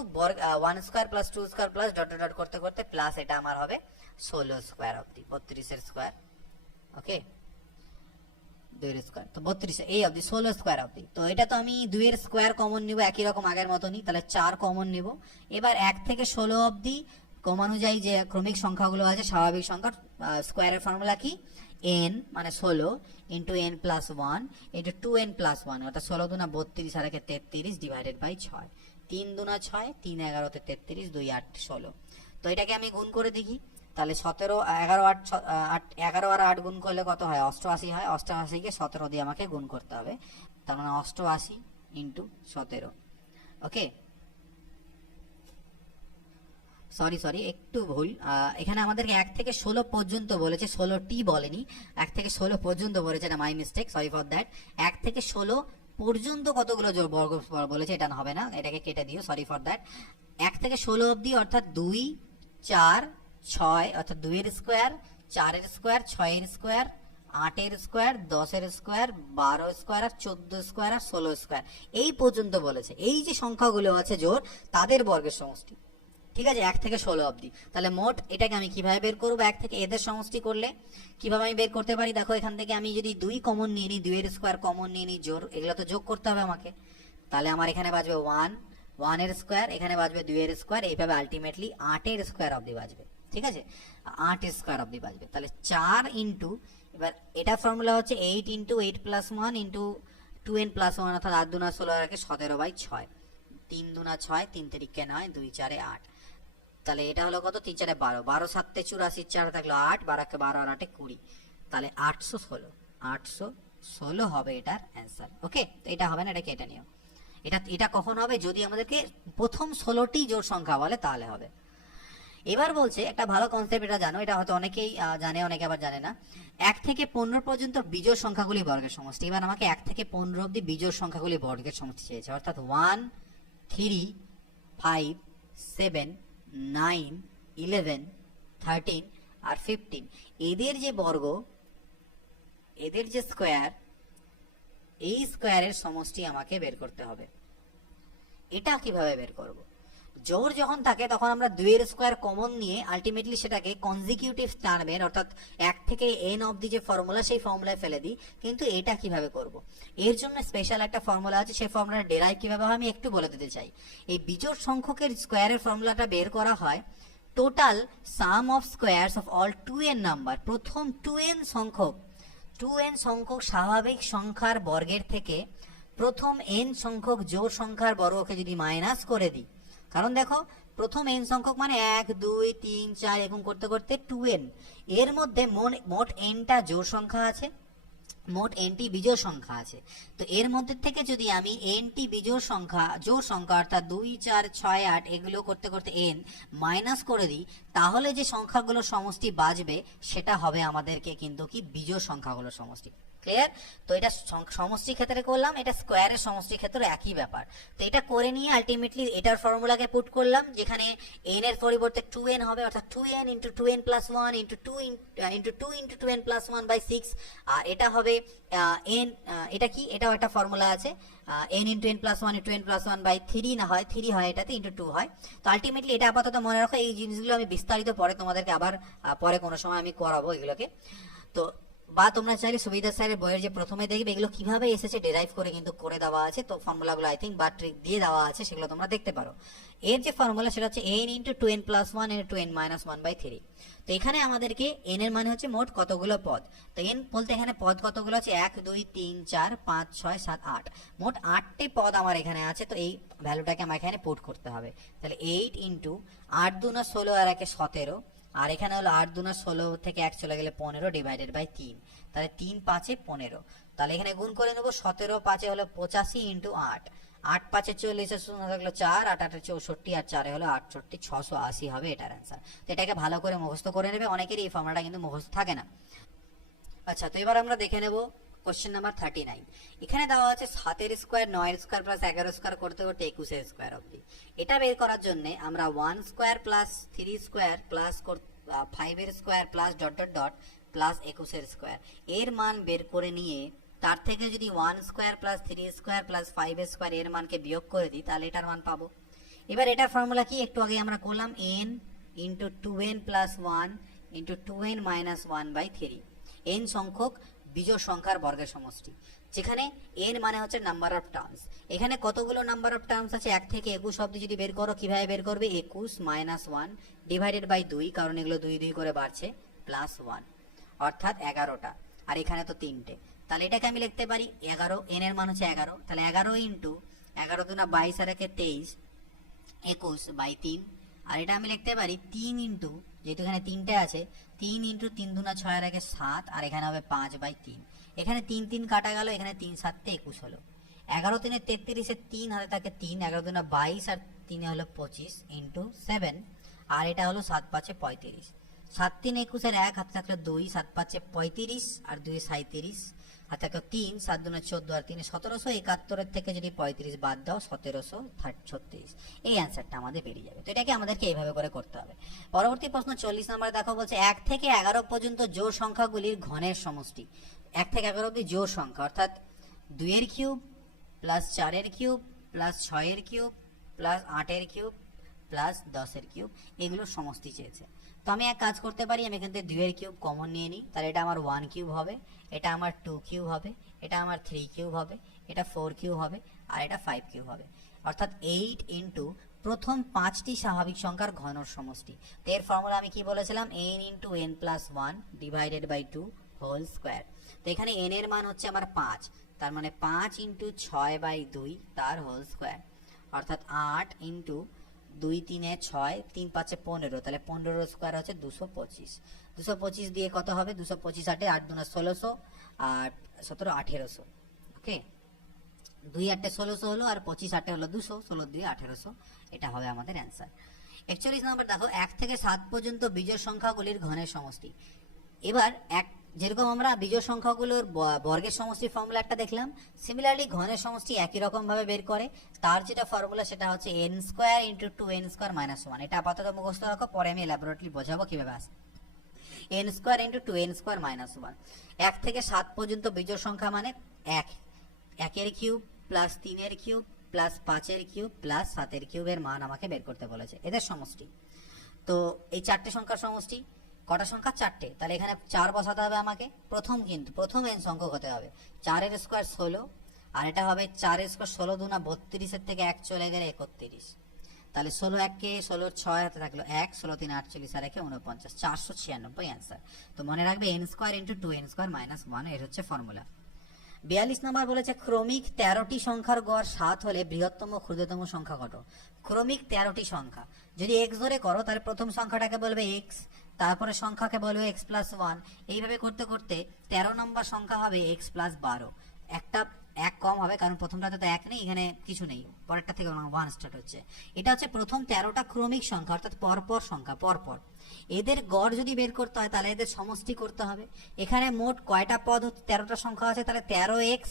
1 square plus 2 square plus dot dot করতে করতে প্লাস, এটা আমার হবে 16 স্কোয়ার অবধি, 32 এর স্কোয়ার, ওকে 2 এর স্কোয়ার, তো 32 এই অবধি 16 স্কোয়ার অবধি। তো এটা তো আমি 2 এর স্কোয়ার কমন নিব একই রকম আগের মতনই, তাহলে 4 কমন নিব। এবার 1 থেকে 16 অবধি ক্রমানুযায়ী যে ক্রমিক সংখ্যাগুলো আছে স্বাভাবিক সংখ্যার স্কোয়ারের ফর্মুলা কি, n মানে 16 into n plus 1 into 2n plus 1, অর্থাৎ 16 দুনা 32 আর 33 ডিভাইডেড বাই 6, 3 দুনা 6, 3 11 33, 2 8 16। তো এটাকে আমি গুণ করে দেখি, তাহলে 17 11 8 11 আর 8 গুণ করলে কত হয়, 88 হয়। 88কে 17 দিয়ে আমাকে গুণ করতে হবে, তার মানে 88 ইন্টু 17। ওকে, সরি একটু ভুল, এখানে আমাদেরকে 1 থেকে 16 পর্যন্ত বলেছে, 16টি বলেনি, 1 থেকে 16 পর্যন্ত বলেছে, এটা my mistake, sorry for that. 1 থেকে 16 পর্যন্ত কতগুলো বর্গ বলেছে, এটা হবে না, এটাকে কেটে দিও, সরি ফর দ্যাট। 1 থেকে 16 অবধি অর্থাৎ 2 4 6 অর্থাৎ 2 এর স্কোয়ার, 4 এর স্কোয়ার, 6 এর স্কোয়ার, 8 এর স্কোয়ার, 10 এর স্কোয়ার, 12 স্কোয়ার আর 14 স্কোয়ার আর 16 স্কোয়ার, এই পর্যন্ত বলেছে। এই যে সংখ্যাগুলো আছে জোর, তাদের বর্গের সমষ্টি, ঠিক আছে, 1 থেকে 16 অবধি। তাহলে মোট এটাকে আমি কিভাবে বের করবো, 1 থেকে এদের সমষ্টি করলে কিভাবে আমি বের করতে পারি, দেখো এখান থেকে আমি যদি 2 কমন নিয়ে নিই, 2 এর স্কোয়ার কমন নিয়ে নিই, জোর, এগুলো তো যোগ করতে হবে আমাকে, তাহলে আমার এখানে বাজবে 1 এর স্কোয়ার, এখানে বাজবে 2 এর স্কোয়ার, এইভাবে আলটিমেটলি 8 এর স্কোয়ার অবধি বাজবে, ঠিক আছে, 8 এর স্কোয়ার অবধি বাজবে। তাহলে 4 ইন্টু, এবার এটা ফর্মুলা হচ্ছে 8 into 8 plus 1 into 2n plus 1, অর্থাৎ 8 দুনা 16 আর 17/6, 3 দুনা 6, 3 তিরিকে 9, 2 4 8, তাহলে এটা হলো কত, 3 4 12, 12 7 84, 4 থাকলো 8, 12 12 আর 8 20, তাহলে 816 হবে এটার অ্যান্সার। ওকে, তো এটা হবে না, এটা কেটে নিও। এটা কখন হবে, যদি আমাদেরকে প্রথম 16টি জোড় সংখ্যা বলে তাহলে হবে। এবার বলছে একটা ভালো কনসেপ্ট, এটা জানো, এটা হয়তো অনেকেই জানে, অনেকে আবার জানে না। 1 থেকে 15 পর্যন্ত বিজোড় সংখ্যাগুলি বর্গের সমষ্টি। এবার আমাকে 1 থেকে 15 অবধি বিজোড় সংখ্যাগুলি বর্গের সমষ্টি চেয়েছে, অর্থাৎ 1 3 5 7 9 11 13 আর 15, এদের যে বর্গ, এদের যে স্কোয়ার, এই স্কোয়ারের সমষ্টি আমাকে বের করতে হবে। এটা কিভাবে বের করব, জোর যখন থাকে তখন আমরা 2 এর স্কোয়ার কমন নিয়ে আলটিমেটলি সেটাকে কনজিকিউটিভ টার্মের, অর্থাৎ 1 থেকে n অবধি যে ফর্মুলা, সেই ফর্মুলায় ফেলে দিই। কিন্তু এটা কিভাবে করব, এর জন্য স্পেশাল একটা ফর্মুলা আছে, সেই ফর্মুলাটা ডেরাইভ কিভাবে হয় আমি একটু বলে দিতে চাই। এই বিজোড় সংখ্যকের স্কোয়ারের ফর্মুলাটা বের করা হয় total some of squares of all 2n number. প্রথম 2n সংখ্যক স্বাভাবিক সংখ্যার বর্গের থেকে প্রথম n সংখ্যক জোড় সংখ্যার বর্গকে যদি মাইনাস করে দিই, কারণ দেখো প্রথম n সংখ্যক মানে 1 2 3 4 এরকম করতে করতে 2n, এর মধ্যে মোট nটা জোড় সংখ্যা আছে, মোট nটি বিজোড় সংখ্যা আছে। তো এর মধ্যে থেকে যদি আমি nটি বিজোড় সংখ্যা, জোড় সংখ্যা অর্থাৎ 2 4 6 8 এগুলো করতে করতে n মাইনাস করে দিই, তাহলে যে সংখ্যাগুলোর সমষ্টি বাজবে সেটা হবে আমাদেরকে কিন্তু কি বিজোড় সংখ্যাগুলোর সমষ্টি। ক্লিয়ার? তো এটা সমষ্টি ক্ষেত্রে করলাম, এটা স্কোয়ারের সমষ্টি ক্ষেত্রে একই ব্যাপার। তো এটা করে নিয়ে আলটিমেটলি এটার ফর্মুলাকে পুট করলাম, যেখানে n এর পরিবর্তে 2n হবে, অর্থাৎ 2n into 2n plus 1 into 2 into 2n plus 1/6, আর এটা হবে n, এটা কি, এটাও একটা ফর্মুলা আছে, n into n plus 1 into n plus 1/3 না হয় 3 হয়, এটাতে ইন্টু 2 হয়। তো আলটিমেটলি এটা আপাতত মনে রাখো, এই জিনিসগুলো আমি বিস্তারিত পরে তোমাদেরকে আবার পরে কোনো সময় আমি করাবো এগুলোকে। তো বা তোমরা চাইলে সুবিধা স্যারের বইয়ের যে প্রথমে দেখবে এগুলো কিভাবে এসেছে ডেরাইভ করে কিন্তু করে দেওয়া আছে, তো ফর্মুলাগুলো আই থিঙ্ক বা ট্রিক দিয়ে দেওয়া আছে, সেগুলো তোমরা দেখতে পারো। এর যে ফর্মুলা সেটা হচ্ছে n into 2n plus 1 into 2n minus 1/3। তো এখানে আমাদেরকে n এর মানে হচ্ছে মোট কতগুলো পদ, তো n বলতে এখানে পদ কতগুলো আছে, 1 2 3 4 5 6 7 8, মোট 8টি পদ আমার এখানে আছে। তো এই ভ্যালুটাকে আমার এখানে পুট করতে হবে, তাহলে 8 ইন্টু 8 2 16 আর 1 17, আর এখানে হলো 8 2 16 থেকে 1 চলে গেলে 15 ডিভাইডেড বাই 3, তাহলে 3 5 15, তাহলে এখানে গুণ করে নেবো, 17 5 হলো 85 ইন্টু 8, 8 5 40, শূন্য থাকলো 4, 8 8 64 আর 4 হলো 68, 680 হবে এটার অ্যান্সার। তো এটাকে ভালো করে মুখস্থ করে নেবে, অনেকেরই এই ফর্মুলাটা কিন্তু মুখস্থ থাকে না। আচ্ছা, তো এবার আমরা দেখে নেব কোশ্চেন নাম্বার 39। এখানে দেওয়া আছে 7 এর স্কোয়ার 9 এর স্কোয়ার প্লাস 11 স্কোয়ার করতে করতে 21 এর স্কোয়ার অবধি। এটা বের করার জন্য আমরা 1 স্কোয়ার প্লাস 3 স্কোয়ার প্লাস 5 এর square plus dot dot dot plus 21 এর স্কোয়ার এর মান বের করে নিয়ে তার থেকে যদি 1 স্কোয়ার প্লাস 3 স্কোয়ার প্লাস 5 এর স্কোয়ার এর মানকে বিয়োগ করে দিই, তাহলে এটার মান পাবো। এবার এটার ফর্মুলা কি, একটু আগে আমরা করলাম, n into 2n plus 1 into 2n minus 1/3, n সংখ্যক বিজোড় সংখ্যার বর্গের সমষ্টি, যেখানে n মানে হচ্ছে নাম্বার অফ টার্মস। এখানে কতগুলো নাম্বার অফ টার্মস আছে, 1 থেকে 21 অবধি যদি বের করো, কিভাবে বের করবে, 21 মাইনাস 1 ডিভাইডেড বাই 2, কারণ এগুলো 2 2 করে বাড়ছে, প্লাস 1, অর্থাৎ 11টা, আর এখানে তো 3টে। তাহলে এটাকে আমি লিখতে পারি 11, n এর মান হচ্ছে 11, তাহলে 11 ইন্টু 11 2 22 আর 1 23, 21/3, আর এটা আমি লিখতে পারি 3 ইন্টু, যেহেতু এখানে 3টে আছে, 3 ইন্টু 3 দুনা 6 আর 1 7, আর এখানে হবে 5/3। এখানে 3 3 কাটা গেল, এখানে 3 7 21 হলো। 11 3 33 এর 3 হাতে থাকে 3, 11 দুনা 22 আর 3 হলো 25 ইন্টু 7, আর এটা হলো 7 5 35। 7 3 21 এর 1 হাতে থাকলো 2, 7 5 35 আর 2 37, হাতে থাকলো 3, 7 দুনা 14 আর 3 1771 এর থেকে যদি 35 বাদ দাও 1736, এই অ্যান্সারটা আমাদের বেরিয়ে যাবে। তো এটাকে আমাদেরকে এইভাবে করে করতে হবে। পরবর্তী প্রশ্ন 40 নম্বরে দেখো, বলছে 1 থেকে 11 পর্যন্ত জোড় সংখ্যাগুলির ঘনের সমষ্টি। 1 থেকে 11 অবধি জোড় সংখ্যা, অর্থাৎ 2 এর কিউব প্লাস 4 এর কিউব প্লাস 6 এর কিউব প্লাস 8 এর কিউব প্লাস 10 এর কিউব, এগুলোর সমষ্টি চেয়েছে। তো আমি এক কাজ করতে পারি, আমি এখান থেকে 2 এর কিউব কমন নিয়ে নিই, তাহলে এটা আমার 1 কিউব হবে, এটা আমার 2 কিউব হবে, এটা আমার 3 কিউব হবে, এটা 4 কিউব হবে, আর এটা 5 কিউব হবে। অর্থাৎ 8 ইন্টু প্রথম 5টি স্বাভাবিক সংখ্যার ঘনর সমষ্টি। তো এর ফর্মুলা আমি কি বলেছিলাম, n into n plus 1 divided by 2 whole square. তো এখানে n এর মান হচ্ছে আমার 5, তার মানে 5 ইন্টু 6/2 তার হোল স্কোয়ার, অর্থাৎ 8 ইন্টু 2 3 6, 3 5 15, তাহলে 15 স্কোয়ার হচ্ছে 225। 225 দিয়ে কত হবে, 225 8 8 দুনা 1600 আর 17 1800। ওকে, 2 8 1600 হলো, আর 25 8 হলো 200, 16 2 1800, এটা হবে আমাদের অ্যান্সার। 41 নম্বর দেখো, 1 থেকে 7 পর্যন্ত বিজোড় সংখ্যাগুলির ঘনের সমষ্টি। এবার যেরকম আমরা বিজোড় সংখ্যাগুলোর বর্গের সমষ্টির ফর্মুলা একটা দেখলাম, সিমিলারলি ঘনের সমষ্টি একই রকম ভাবে বের করে। তার যেটা ফর্মুলা সেটা হচ্ছে n square into 2n square minus 1। এটা আপাতত মুখস্থ রাখো, পরে আমি ল্যাবরেটরি বোঝাবো কিভাবে আসে। n square into 2n square minus 1। 1 থেকে 7 পর্যন্ত বিজোড় সংখ্যা মানে 1 এর কিউব প্লাস 3 এর কিউব প্লাস 5 এর কিউব প্লাস 7 এর কিউবের মান আমাকে বের করতে বলেছে, এদের সমষ্টি। তো এই 4টে সংখ্যার সমষ্টি, কটা সংখ্যা 4টে, তাহলে এখানে 4 বসাতে হবে আমাকে। প্রথম n সংখ্যক হতে হবে। 4 এর স্কোয়ার 16, আর এটা হবে 4 এর স্কোয়ার 16 দুনা 32 এর থেকে 1 চলে গেলে 31, তাহলে 16 1 কে 16 6 হাতে থাকলো 1, 16 3 48 আর 1 49, 496 অ্যান্সার। তো মনে রাখবে n square into 2n square minus 1, এর হচ্ছে ফর্মুলা। 42 নম্বর বলেছে, ক্রমিক 13টি সংখ্যার গড় 7 হলে বৃহত্তম ক্ষুদ্রতম সংখ্যা কত। ক্রমিক 13টি সংখ্যা যদি x ধরে করো, তাহলে প্রথম সংখ্যাটাকে বলবে x, তারপরে সংখ্যাকে বলবে x প্লাস 1, এইভাবে করতে করতে 13 নম্বর সংখ্যা হবে x প্লাস 12। একটা 1 কম হবে, কারণ প্রথমটাতে তো 1 নেই, এখানে কিছু নেই, পরেরটা থেকে 1 স্টার্ট হচ্ছে। এটা হচ্ছে প্রথম 13টা ক্রমিক সংখ্যা, অর্থাৎ পরপর সংখ্যা, পরপর। এদের গড় যদি বের করতে হয় তাহলে এদের সমষ্টি করতে হবে। এখানে মোট কয়টা পদ, 13টা সংখ্যা আছে, তাহলে 13x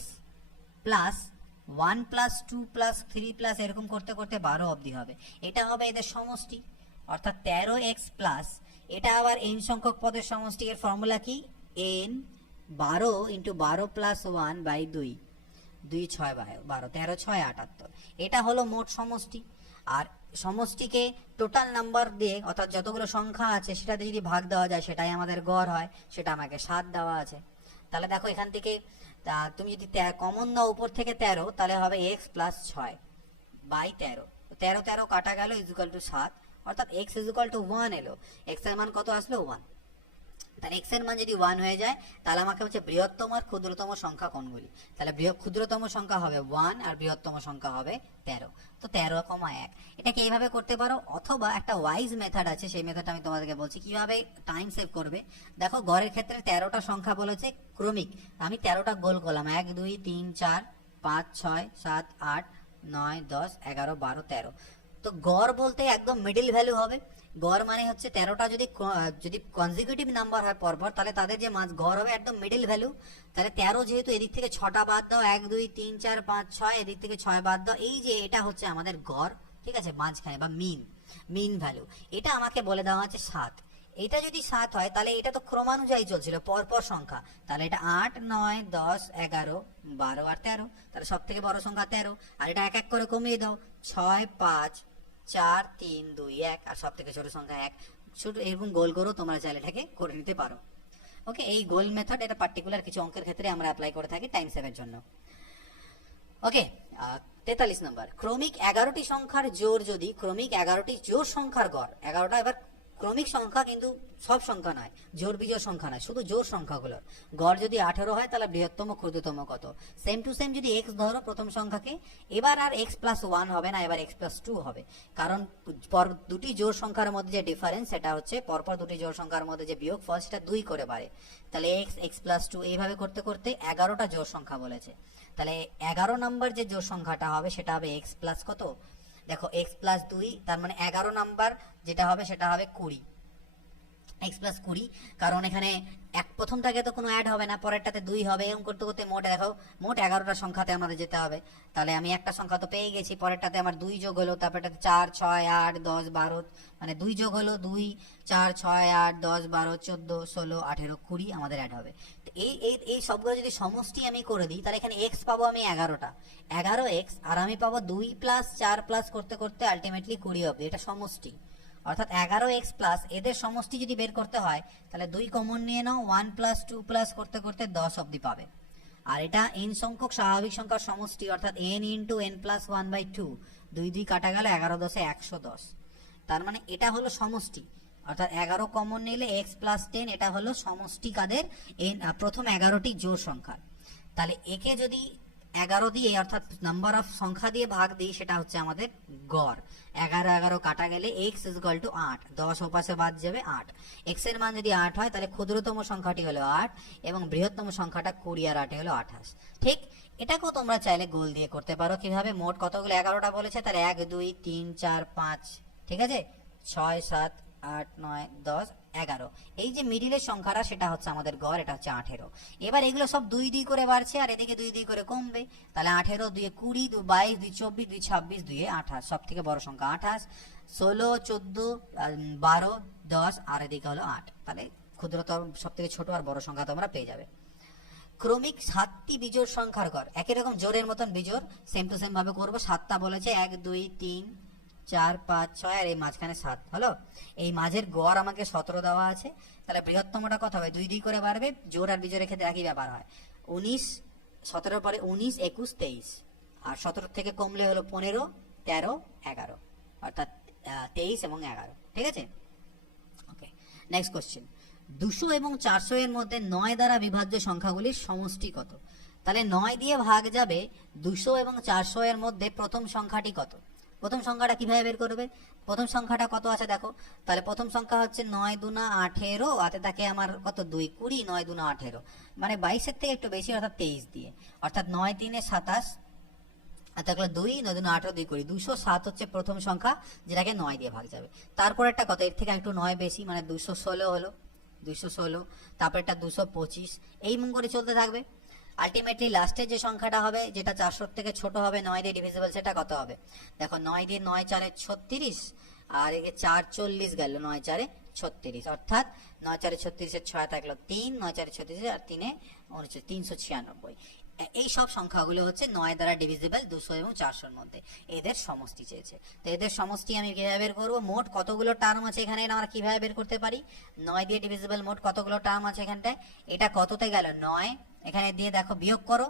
plus 1 plus 2 plus 3 plus এরকম করতে করতে 12 অবধি হবে। এটা হবে এদের সমষ্টি, অর্থাৎ 13x প্লাস, এটা আবার n সংখ্যক পদের সমষ্টি। এর ফর্মুলা কি, n 12 ইন্টু 12 প্লাস 1/2, 2 6 12, 13 6 78, এটা হলো মোট সমষ্টি। আর সমষ্টিকে টোটাল নাম্বার দিয়ে, অর্থাৎ যতগুলো সংখ্যা আছে সেটাতে যদি ভাগ দেওয়া যায় সেটাই আমাদের গড় হয়, সেটা আমাকে 7 দেওয়া আছে। তাহলে দেখো এখান থেকে তুমি যদি কমন দাও উপর থেকে 13, তাহলে হবে x প্লাস 6/13, 13 13 কাটা গেল ইকুয়াল টু 7, অর্থাৎ x ইকুয়াল টু 1 এলো। x এর মান কত আসলো, 1। তাহলে x এর মান যদি 1 হয়ে যায়, তাহলে আমাকে হচ্ছে বৃহত্তম আর ক্ষুদ্রতম সংখ্যা কোনগুলি। তাহলে ক্ষুদ্রতম সংখ্যা হবে 1 আর বৃহত্তম সংখ্যা হবে 13। তো 13,1, এটাকে এইভাবে করতে পারো, অথবা একটা ওয়াইজ মেথড আছে, সেই মেথডটা আমি তোমাদেরকে বলছি কিভাবে টাইম সেভ করবে। দেখো গড়ের ক্ষেত্রে 13টা সংখ্যা বলেছে ক্রমিক, আমি 13টা গোল করলাম, 1 2 3 4 5 6 7 8 9 10 11 12 13। তো গড় বলতে একদম মিডল ভ্যালু হবে। গড় মানে হচ্ছে 13টা যদি কনজিকিউটিভ নাম্বার হয় পরপর, তাহলে তাদের যে গড় হবে একদম মিডল ভ্যালু। তাহলে 13 যেহেতু, এদিক থেকে 6টা বাদ দাও, 1 2 3 4 5 6, এদিক থেকে 6 বাদ দাও, এই যে এটা হচ্ছে আমাদের গড়, ঠিক আছে, মাঝখানে বা মিন ভ্যালু। এটা আমাকে বলে দেওয়া আছে 7। এটা যদি 7 হয় তাহলে এটা তো ক্রমানুযায়ী চলছিল, পরপর সংখ্যা, তাহলে এটা 8 9 10 11 12 আর 13, তাহলে সব থেকে বড় সংখ্যা 13। আর এটা এক এক করে কমিয়ে দাও, 6 5 4 3 2 1, আর সব থেকে ছোট সংখ্যা 1। ছোট এরকম গোল করো, তোমরা চাইলে এটাকে করে নিতে পারো। ওকে, এই গোল মেথড এটা পার্টিকুলার কিছু অঙ্কের ক্ষেত্রে আমরা অ্যাপ্লাই করে থাকি টাইম সেভের জন্য। ওকে, 43 নম্বর, ক্রমিক 11টি সংখ্যার জোড় যদি ক্রমিক 11টি জোড় সংখ্যার গড়, 11টা এবার ক্রমিক সংখ্যা কিন্তু সব সংখ্যা নয়, জোড় বিজোড় সংখ্যা নয়, শুধু জোড় সংখ্যাগুলোর গড় যদি 18 হয় তাহলে বৃহত্তম ক্ষুদ্রতম কত। সেম টু সেম যদি এক্স ধরো প্রথম সংখ্যাকে, এবার আর এক্স প্লাস 1 হবে না, এবার এক্স প্লাস 2 হবে, কারণ দুটি জোড় সংখ্যার মধ্যে যে ডিফারেন্স সেটা হচ্ছে পরপর দুটি জোড় সংখ্যার মধ্যে যে বিয়োগফল সেটা 2 করে বাড়ে। তাহলে এক্স, এক্স প্লাস 2 এইভাবে করতে করতে 11টা জোড় সংখ্যা বলেছে। তাহলে 11 নম্বর যে জোড় সংখ্যাটা হবে সেটা হবে এক্স প্লাস কত, দেখো এক্স প্লাস 2, তার মানে 11 নাম্বার যেটা হবে সেটা হবে 20, এক্স প্লাস 20, কারণ এখানে প্রথমটাকে তো কোনো অ্যাড হবে না, পরেরটাতে 2 হবে, এরকম করতে করতে মোট দেখো মোট 11টা সংখ্যাতে আমাদের যেতে হবে। তাহলে আমি একটা সংখ্যা তো পেয়ে গেছি, পরেরটাতে আমার 2 যোগ হলো, তারপরটাতে 4, 6, 8, 10, 12, মানে 2 যোগ হলো 2, 4, 6, 8, 10, 12, 14, 16, 18, 20 আমাদের অ্যাড হবে। তো এই সবগুলো যদি সমষ্টি আমি করে দিই তাহলে এখানে এক্স পাবো আমি 11টা, 11x, আর আমি পাবো 2 প্লাস 4 প্লাস করতে করতে আলটিমেটলি 20 অবধি, এটা সমষ্টি। অর্থাৎ 11x প্লাস এদের সমষ্টি যদি বের করতে হয় তাহলে 2 কমন নিয়ে নাও, 1 প্লাস 2 প্লাস করতে করতে 10 অবধি পাবে। আর এটা n সংখ্যক স্বাভাবিক সংখ্যার সমষ্টি, অর্থাৎ n ইন্টু n প্লাস 1/2, 2 2 কাটা গেল, 11 10 110, তার মানে এটা হলো সমষ্টি। অর্থাৎ 11 কমন নিলে x প্লাস 10, এটা হলো সমষ্টি কাদের, প্রথম 11টি জোড় সংখ্যা। তাহলে একে যদি 11 দিয়ে অর্থাৎ নাম্বার অফ সংখ্যা দিয়ে ভাগ দিই সেটা হচ্ছে আমাদের গড়। 11 11 কাটা গেলে x ইকুয়াল টু 8, 10 ওপাশে বাদ যাবে 8, x এর মান যদি 8 হয় তাহলে ক্ষুদ্রতম সংখ্যাটি হলো 8 এবং বৃহত্তম সংখ্যাটা 20 আর 8 হলো 28। ঠিক, এটাকেও তোমরা চাইলে গোল দিয়ে করতে পারো। কিভাবে, মোট কতগুলো 11টা বলেছে, তাহলে 1 2 3 4 5, ঠিক আছে, 6 7 8 9 10 11, এই যে মিডিলের সংখ্যাটা সেটা হচ্ছে আমাদের গড়, এটা হচ্ছে 18। এবার এগুলো সব 2 2 করে বাড়ছে আর এদিকে 2 2 করে কমবে, তাহলে 18 2 20, 2 22, 2 24, 2 26, 2 28, সব থেকে বড় সংখ্যা 28, 16 14 12 10 আর এদিকে হলো 8, তাহলে ক্ষুদ্রতম সব থেকে ছোট আর বড় সংখ্যা তোমরা পেয়ে যাবে। ক্রমিক 7টি বিজোড় সংখ্যার গড়, একই রকম জোড়ের মতন বিজোড়, সেম টু সেম ভাবে করবো। 7টা বলেছে, 1 2 3 4 5 6 আর এই মাঝখানে 7 হলো, এই মাঝের গড় আমাকে 17 দেওয়া আছে। তাহলে বৃহত্তমটা কত হবে, 2 2 করে বাড়বে, জোড় আর বিজোড়ের ক্ষেত্রে একই ব্যাপার হয়। 19, 17 পরে 19 21 23, আর 17 থেকে কমলে হলো 15 13 11, অর্থাৎ 23 এবং 11, ঠিক আছে। ওকে, নেক্সট কোশ্চেন, 200 এবং 400 এর মধ্যে 9 দ্বারা বিভাজ্য সংখ্যাগুলির সমষ্টি কত। তাহলে 9 দিয়ে ভাগ যাবে 200 এবং 400 এর মধ্যে প্রথম সংখ্যাটি কত। প্রথম সংখ্যাটা কিভাবে বের করবে, প্রথম সংখ্যাটা কত আছে দেখো, তাহলে প্রথম সংখ্যা হচ্ছে 9 2 18, হাতে থাকে আমার কত 2 20, 9 2 18, মানে 22 এর থেকে একটু বেশি, অর্থাৎ 23 দিয়ে, অর্থাৎ 9 3 27, আর থাকলো 2 9 2 18 2 20, 207 হচ্ছে প্রথম সংখ্যা যেটাকে 9 দিয়ে ভাগ যাবে। তারপর একটা কত, এর থেকে একটু 9 বেশি, মানে 216 হলো, 216, তারপর একটা 225, এই মন করে চলতে থাকবে। আলটিমেটলি লাস্টের যে সংখ্যাটা হবে যেটা 400 থেকে ছোট হবে 9 দিয়ে ডিভিজিবল, সেটা কত হবে, দেখো 9 দিয়ে 9 4 36, আর এদিকে 4 40 গেল, 9 4 36, অর্থাৎ 9 4 36 এর 6 থাকলো 3, 9 4 36 আর 3 396। এই সব সংখ্যাগুলো হচ্ছে 9 দ্বারা ডিভিজিবল 200 এবং 400 এর মধ্যে, এদের সমষ্টি চেয়েছে। তো এদের সমষ্টি আমি কিভাবে বের করবো, মোট কতগুলো টার্ম আছে এখানে এটা আমরা কিভাবে বের করতে পারি, 9 দিয়ে ডিভিজিবল মোট কতগুলো টার্ম আছে এখানটায়, এটা কততে গেল 9, এখানে দিয়ে দেখো বিয়োগ করো,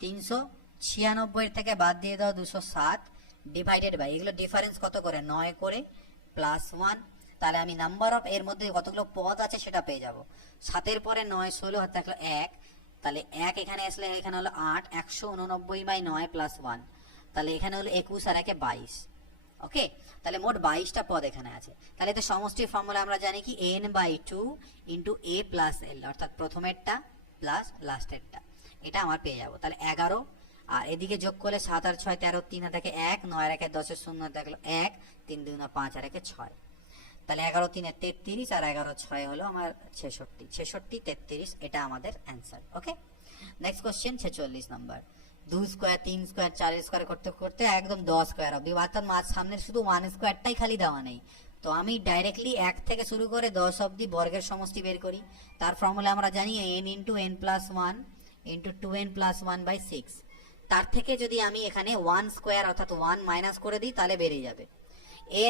396 থেকে বাদ দিয়ে দাও 207, ডিভাইডেড বাই, এগুলো ডিফারেন্স কত করে 9 করে প্লাস 1, তাহলে আমি নাম্বার অফ এর মধ্যে কতগুলো পদ আছে সেটা পেয়ে যাব। 7 এর পরে 9 16 হাতে থাকলো 1, তাহলে 1 এখানে আসলে এখানে হলো 8, 189 বাই 9 প্লাস 1, তাহলে এখানে হলো 21 আর 1 22, ওকে। তাহলে মোট 22টা পদ এখানে আছে। তাহলে এতে সমষ্টির ফর্মুলা আমরা জানি কি, n/2 into a plus l, অর্থাৎ প্রথমেরটা প্লাস লাস্টেরটা, এটা আমার পেয়ে যাবো। তাহলে 11, আর এদিকে যোগ করলে 7 আর 6 13, 3 থেকে 1, 9 আর 1 10, 0 দেখলো 1, 3 2 5 আর 1 6, তাহলে 11 3 33 আর 11 6 হলো আমার 66, 66 33, এটা আমাদের answer. Okay, next question 46 number, 2 square 3 square 4 square করতে করতে একদম 10 স্কোয়ার অবধি, অর্থাৎ মাঝ সামনের শুধু 1 স্কোয়ারটাই খালি দেওয়া নেই। তো আমি ডাইরেক্টলি 1 থেকে শুরু করে 10 অবধি বর্গের সমষ্টি বের করি। তার ফর্মুলা আমরা জানি n into n plus 1 into 2n plus 1/6। তার থেকে যদি আমি এখানে 1 স্কোয়ার অর্থাৎ 1 মাইনাস করে দিই তাহলে বেরিয়ে যাবে।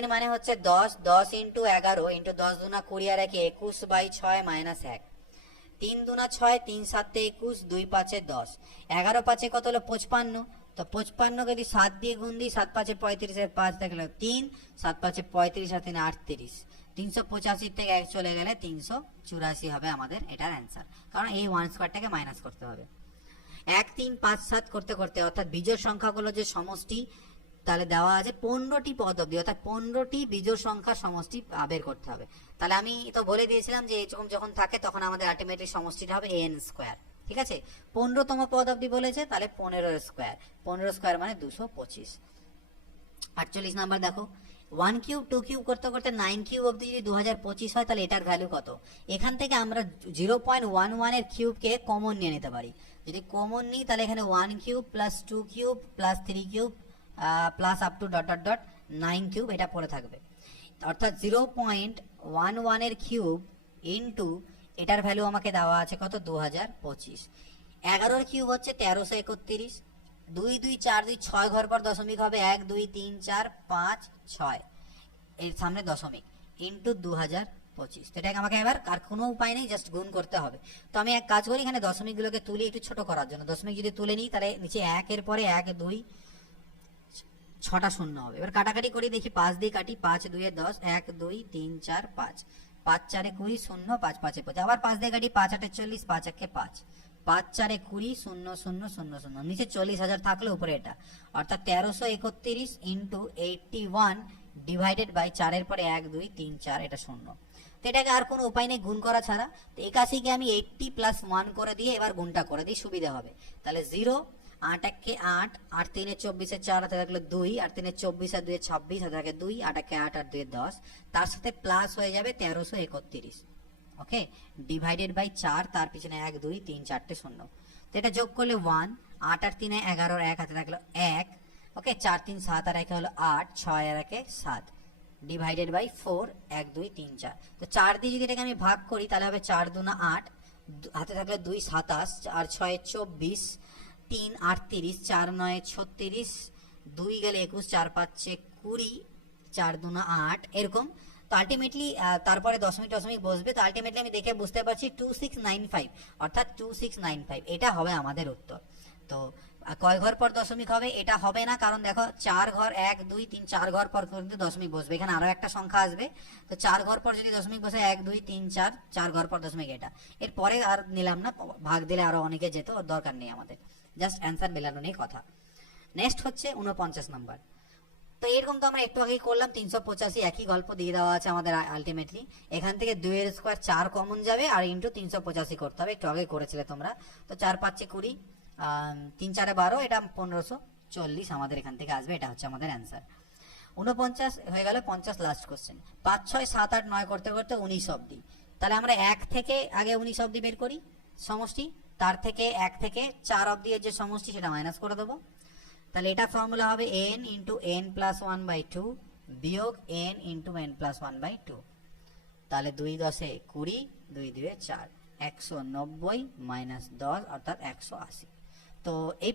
n মানে হচ্ছে 10, 10 ইন্টু 11 ইন্টু 10 দুনা 20 আর 1 21/6 মাইনাস 1, 3 দুনা 6, 3 7 21, 2 5 10, 11 5 কত হলো 55, তো 55 কে যদি 7 দিয়ে গুণ দিই, 7 5 35 এর 5 থাকলে 3, 7 5 35 আর 3 38, 385 থেকে 1 চলে গেলে 384 হবে আমাদের এটার অ্যান্সার, কারণ এই 1 স্কয়ারটাকে মাইনাস করতে হবে। 1 3 5 7 করতে করতে অর্থাৎ বিজোড় সংখ্যাগুলো যে সমষ্টি তাহলে দেওয়া আছে 15টি পদ অবধি, অর্থাৎ 15টি বিজোড় সংখ্যার সমষ্টি বের করতে হবে। তাহলে আমি তো বলে দিয়েছিলাম যে এরকম যখন থাকে তখন আমাদের আলটিমেটলি সমষ্টিটা হবে n স্কয়ার। ঠিক আছে, 15তম পদ অবধি বলেছে, তাহলে 15 স্কয়ার, 15 স্কয়ার মানে 225। 48 নাম্বার দেখো, 1 কিউব 2 কিউব করতে করতে 9 কিউব অবধি যদি 2025 হয় তাহলে এটার ভ্যালু কত? এখান থেকে আমরা 0.11 এর কিউবকে কমন নিয়ে নিতে পারি। যদি কমন নিই তাহলে এখানে 1 cube plus 2 cube plus 3 cube plus up to dot dot dot 9 cube এটা পড়ে থাকবে। অর্থাৎ 0.11 এর কিউব ইন্টু এটার ভ্যালু আমাকে দেওয়া আছে কত? 2025। 11 কিউব হচ্ছে 1331, 2 2 4 2 6 ঘর পর দশমিক হবে 1 2 3 4 5 6, এর সামনে দশমিক ইন্টু 2025। তো এটাকে আমাকে এবার আর কোনো উপায় নেই, জাস্ট গুণ করতে হবে। তো আমি এক কাজ করি, এখানে দশমিকগুলোকে তুলি একটু ছোট করার জন্য। দশমিক যদি তুলে নিই তাহলে নিচে 1 এর পরে 1 2 6টা শূন্য হবে। এবার কাটাকাটি করি, দেখি 5 দিয়ে কাটি, 5 2 10, 1 2 3 4 5, 5 4 20 0, 5 5 25, আবার 5 দিয়ে কাটি, 5 8 40, 5 1 5, 5 4 20 0 0 0 0, নিচে 40,000 থাকলে উপরে এটা, অর্থাৎ 1331 ইন্টু 81 ডিভাইডেড বাই 4 এর পরে 1 2 3 4 এটা শূন্য। তো এটাকে আর কোনো উপায় নেই গুণ করা ছাড়া। তো 81 কে আমি 80 প্লাস 1 করে দিয়ে এবার গুণটা করে দিই, সুবিধা হবে। তাহলে 0, 8 1 কে 8, 8 3 এ 24 এ 4 হাতে থাকলো 2, 8 3 এ 24 আর 2 এ 26 হাতে থাকে 2, 8 1 কে 8 আর 2 এ 10, তার সাথে প্লাস হয়ে যাবে 1331। ওকে, ডিভাইডেড বাই 4, তার পিছনে 1 2 3 4টে শূন্য। তো এটা যোগ করলে 1, 8 আর 3 এ 11, 1 হাতে থাকলো 1, ওকে, 4 3 7 আর 1 হলো 8, 6 আর 1 7, ডিভাইডেড বাই 4, 1 2 3 4। তো 4 দিয়ে যদি এটাকে আমি ভাগ করি তাহলে হবে 4 2 8, হাতে থাকলে 2 27 আর 6 24, 3 38, 4 9 36, 2 গেলে 21, 4 5 20, 4 2 8 এরকম। তো আলটিমেটলি তারপরে দশমিক দশমিক বসবে। তো আলটিমেটলি আমি দেখে বুঝতে পারছি 2695, অর্থাৎ 2695 এটা হবে আমাদের উত্তর। তো কয় ঘর পর দশমিক হবে? এটা হবে না, কারণ দেখো 4 ঘর 1 2 3 4 ঘর পর কিন্তু দশমিক বসবে, এখানে আরো একটা সংখ্যা আসবে। তো 4 ঘর পর যদি দশমিক বসে 1 2 3 4, 4 ঘর পর দশমিক এটা, এরপরে আর নিলাম না, ভাগ দিলে আরো অনেকে যেত, ওর দরকার নেই আমাদের, জাস্ট অ্যান্সার মেলানো নেই কথা। নেক্সট হচ্ছে 49 নাম্বার। তো এরকম তো আমরা একটু আগেই করলাম, 385 একই গল্প দিয়ে দেওয়া আছে আমাদের আলটিমেটলি। এখান থেকে 2 এর স্কয়ার 4 কমন যাবে আর ইন্টু 385 করতে হবে, একটু আগে করেছিলে তোমরা। তো 4 5 20, 3 4 12, এটা 1540 আমাদের এখান থেকে আসবে, এটা হচ্ছে আমাদের অ্যান্সার। 49 হয়ে গেল, 50 লাস্ট কোশ্চেন। 5 6 7 8 9 করতে করতে 19 অবধি। তাহলে আমরা 1 থেকে আগে 19 অবধি বের করি সমষ্টি, তার থেকে 1 থেকে 4 অবধি এর যে সমষ্টি সেটা মাইনাস করে দেবো। তাহলে এটা ফর্মুলা হবে n ইন্টু n প্লাস 1/2 বিয়োগ n ইন্টু n প্লাস 1/2। তাহলে 2 10 20, 2 2 4, 190 মাইনাস 10 অর্থাৎ 180। তো এই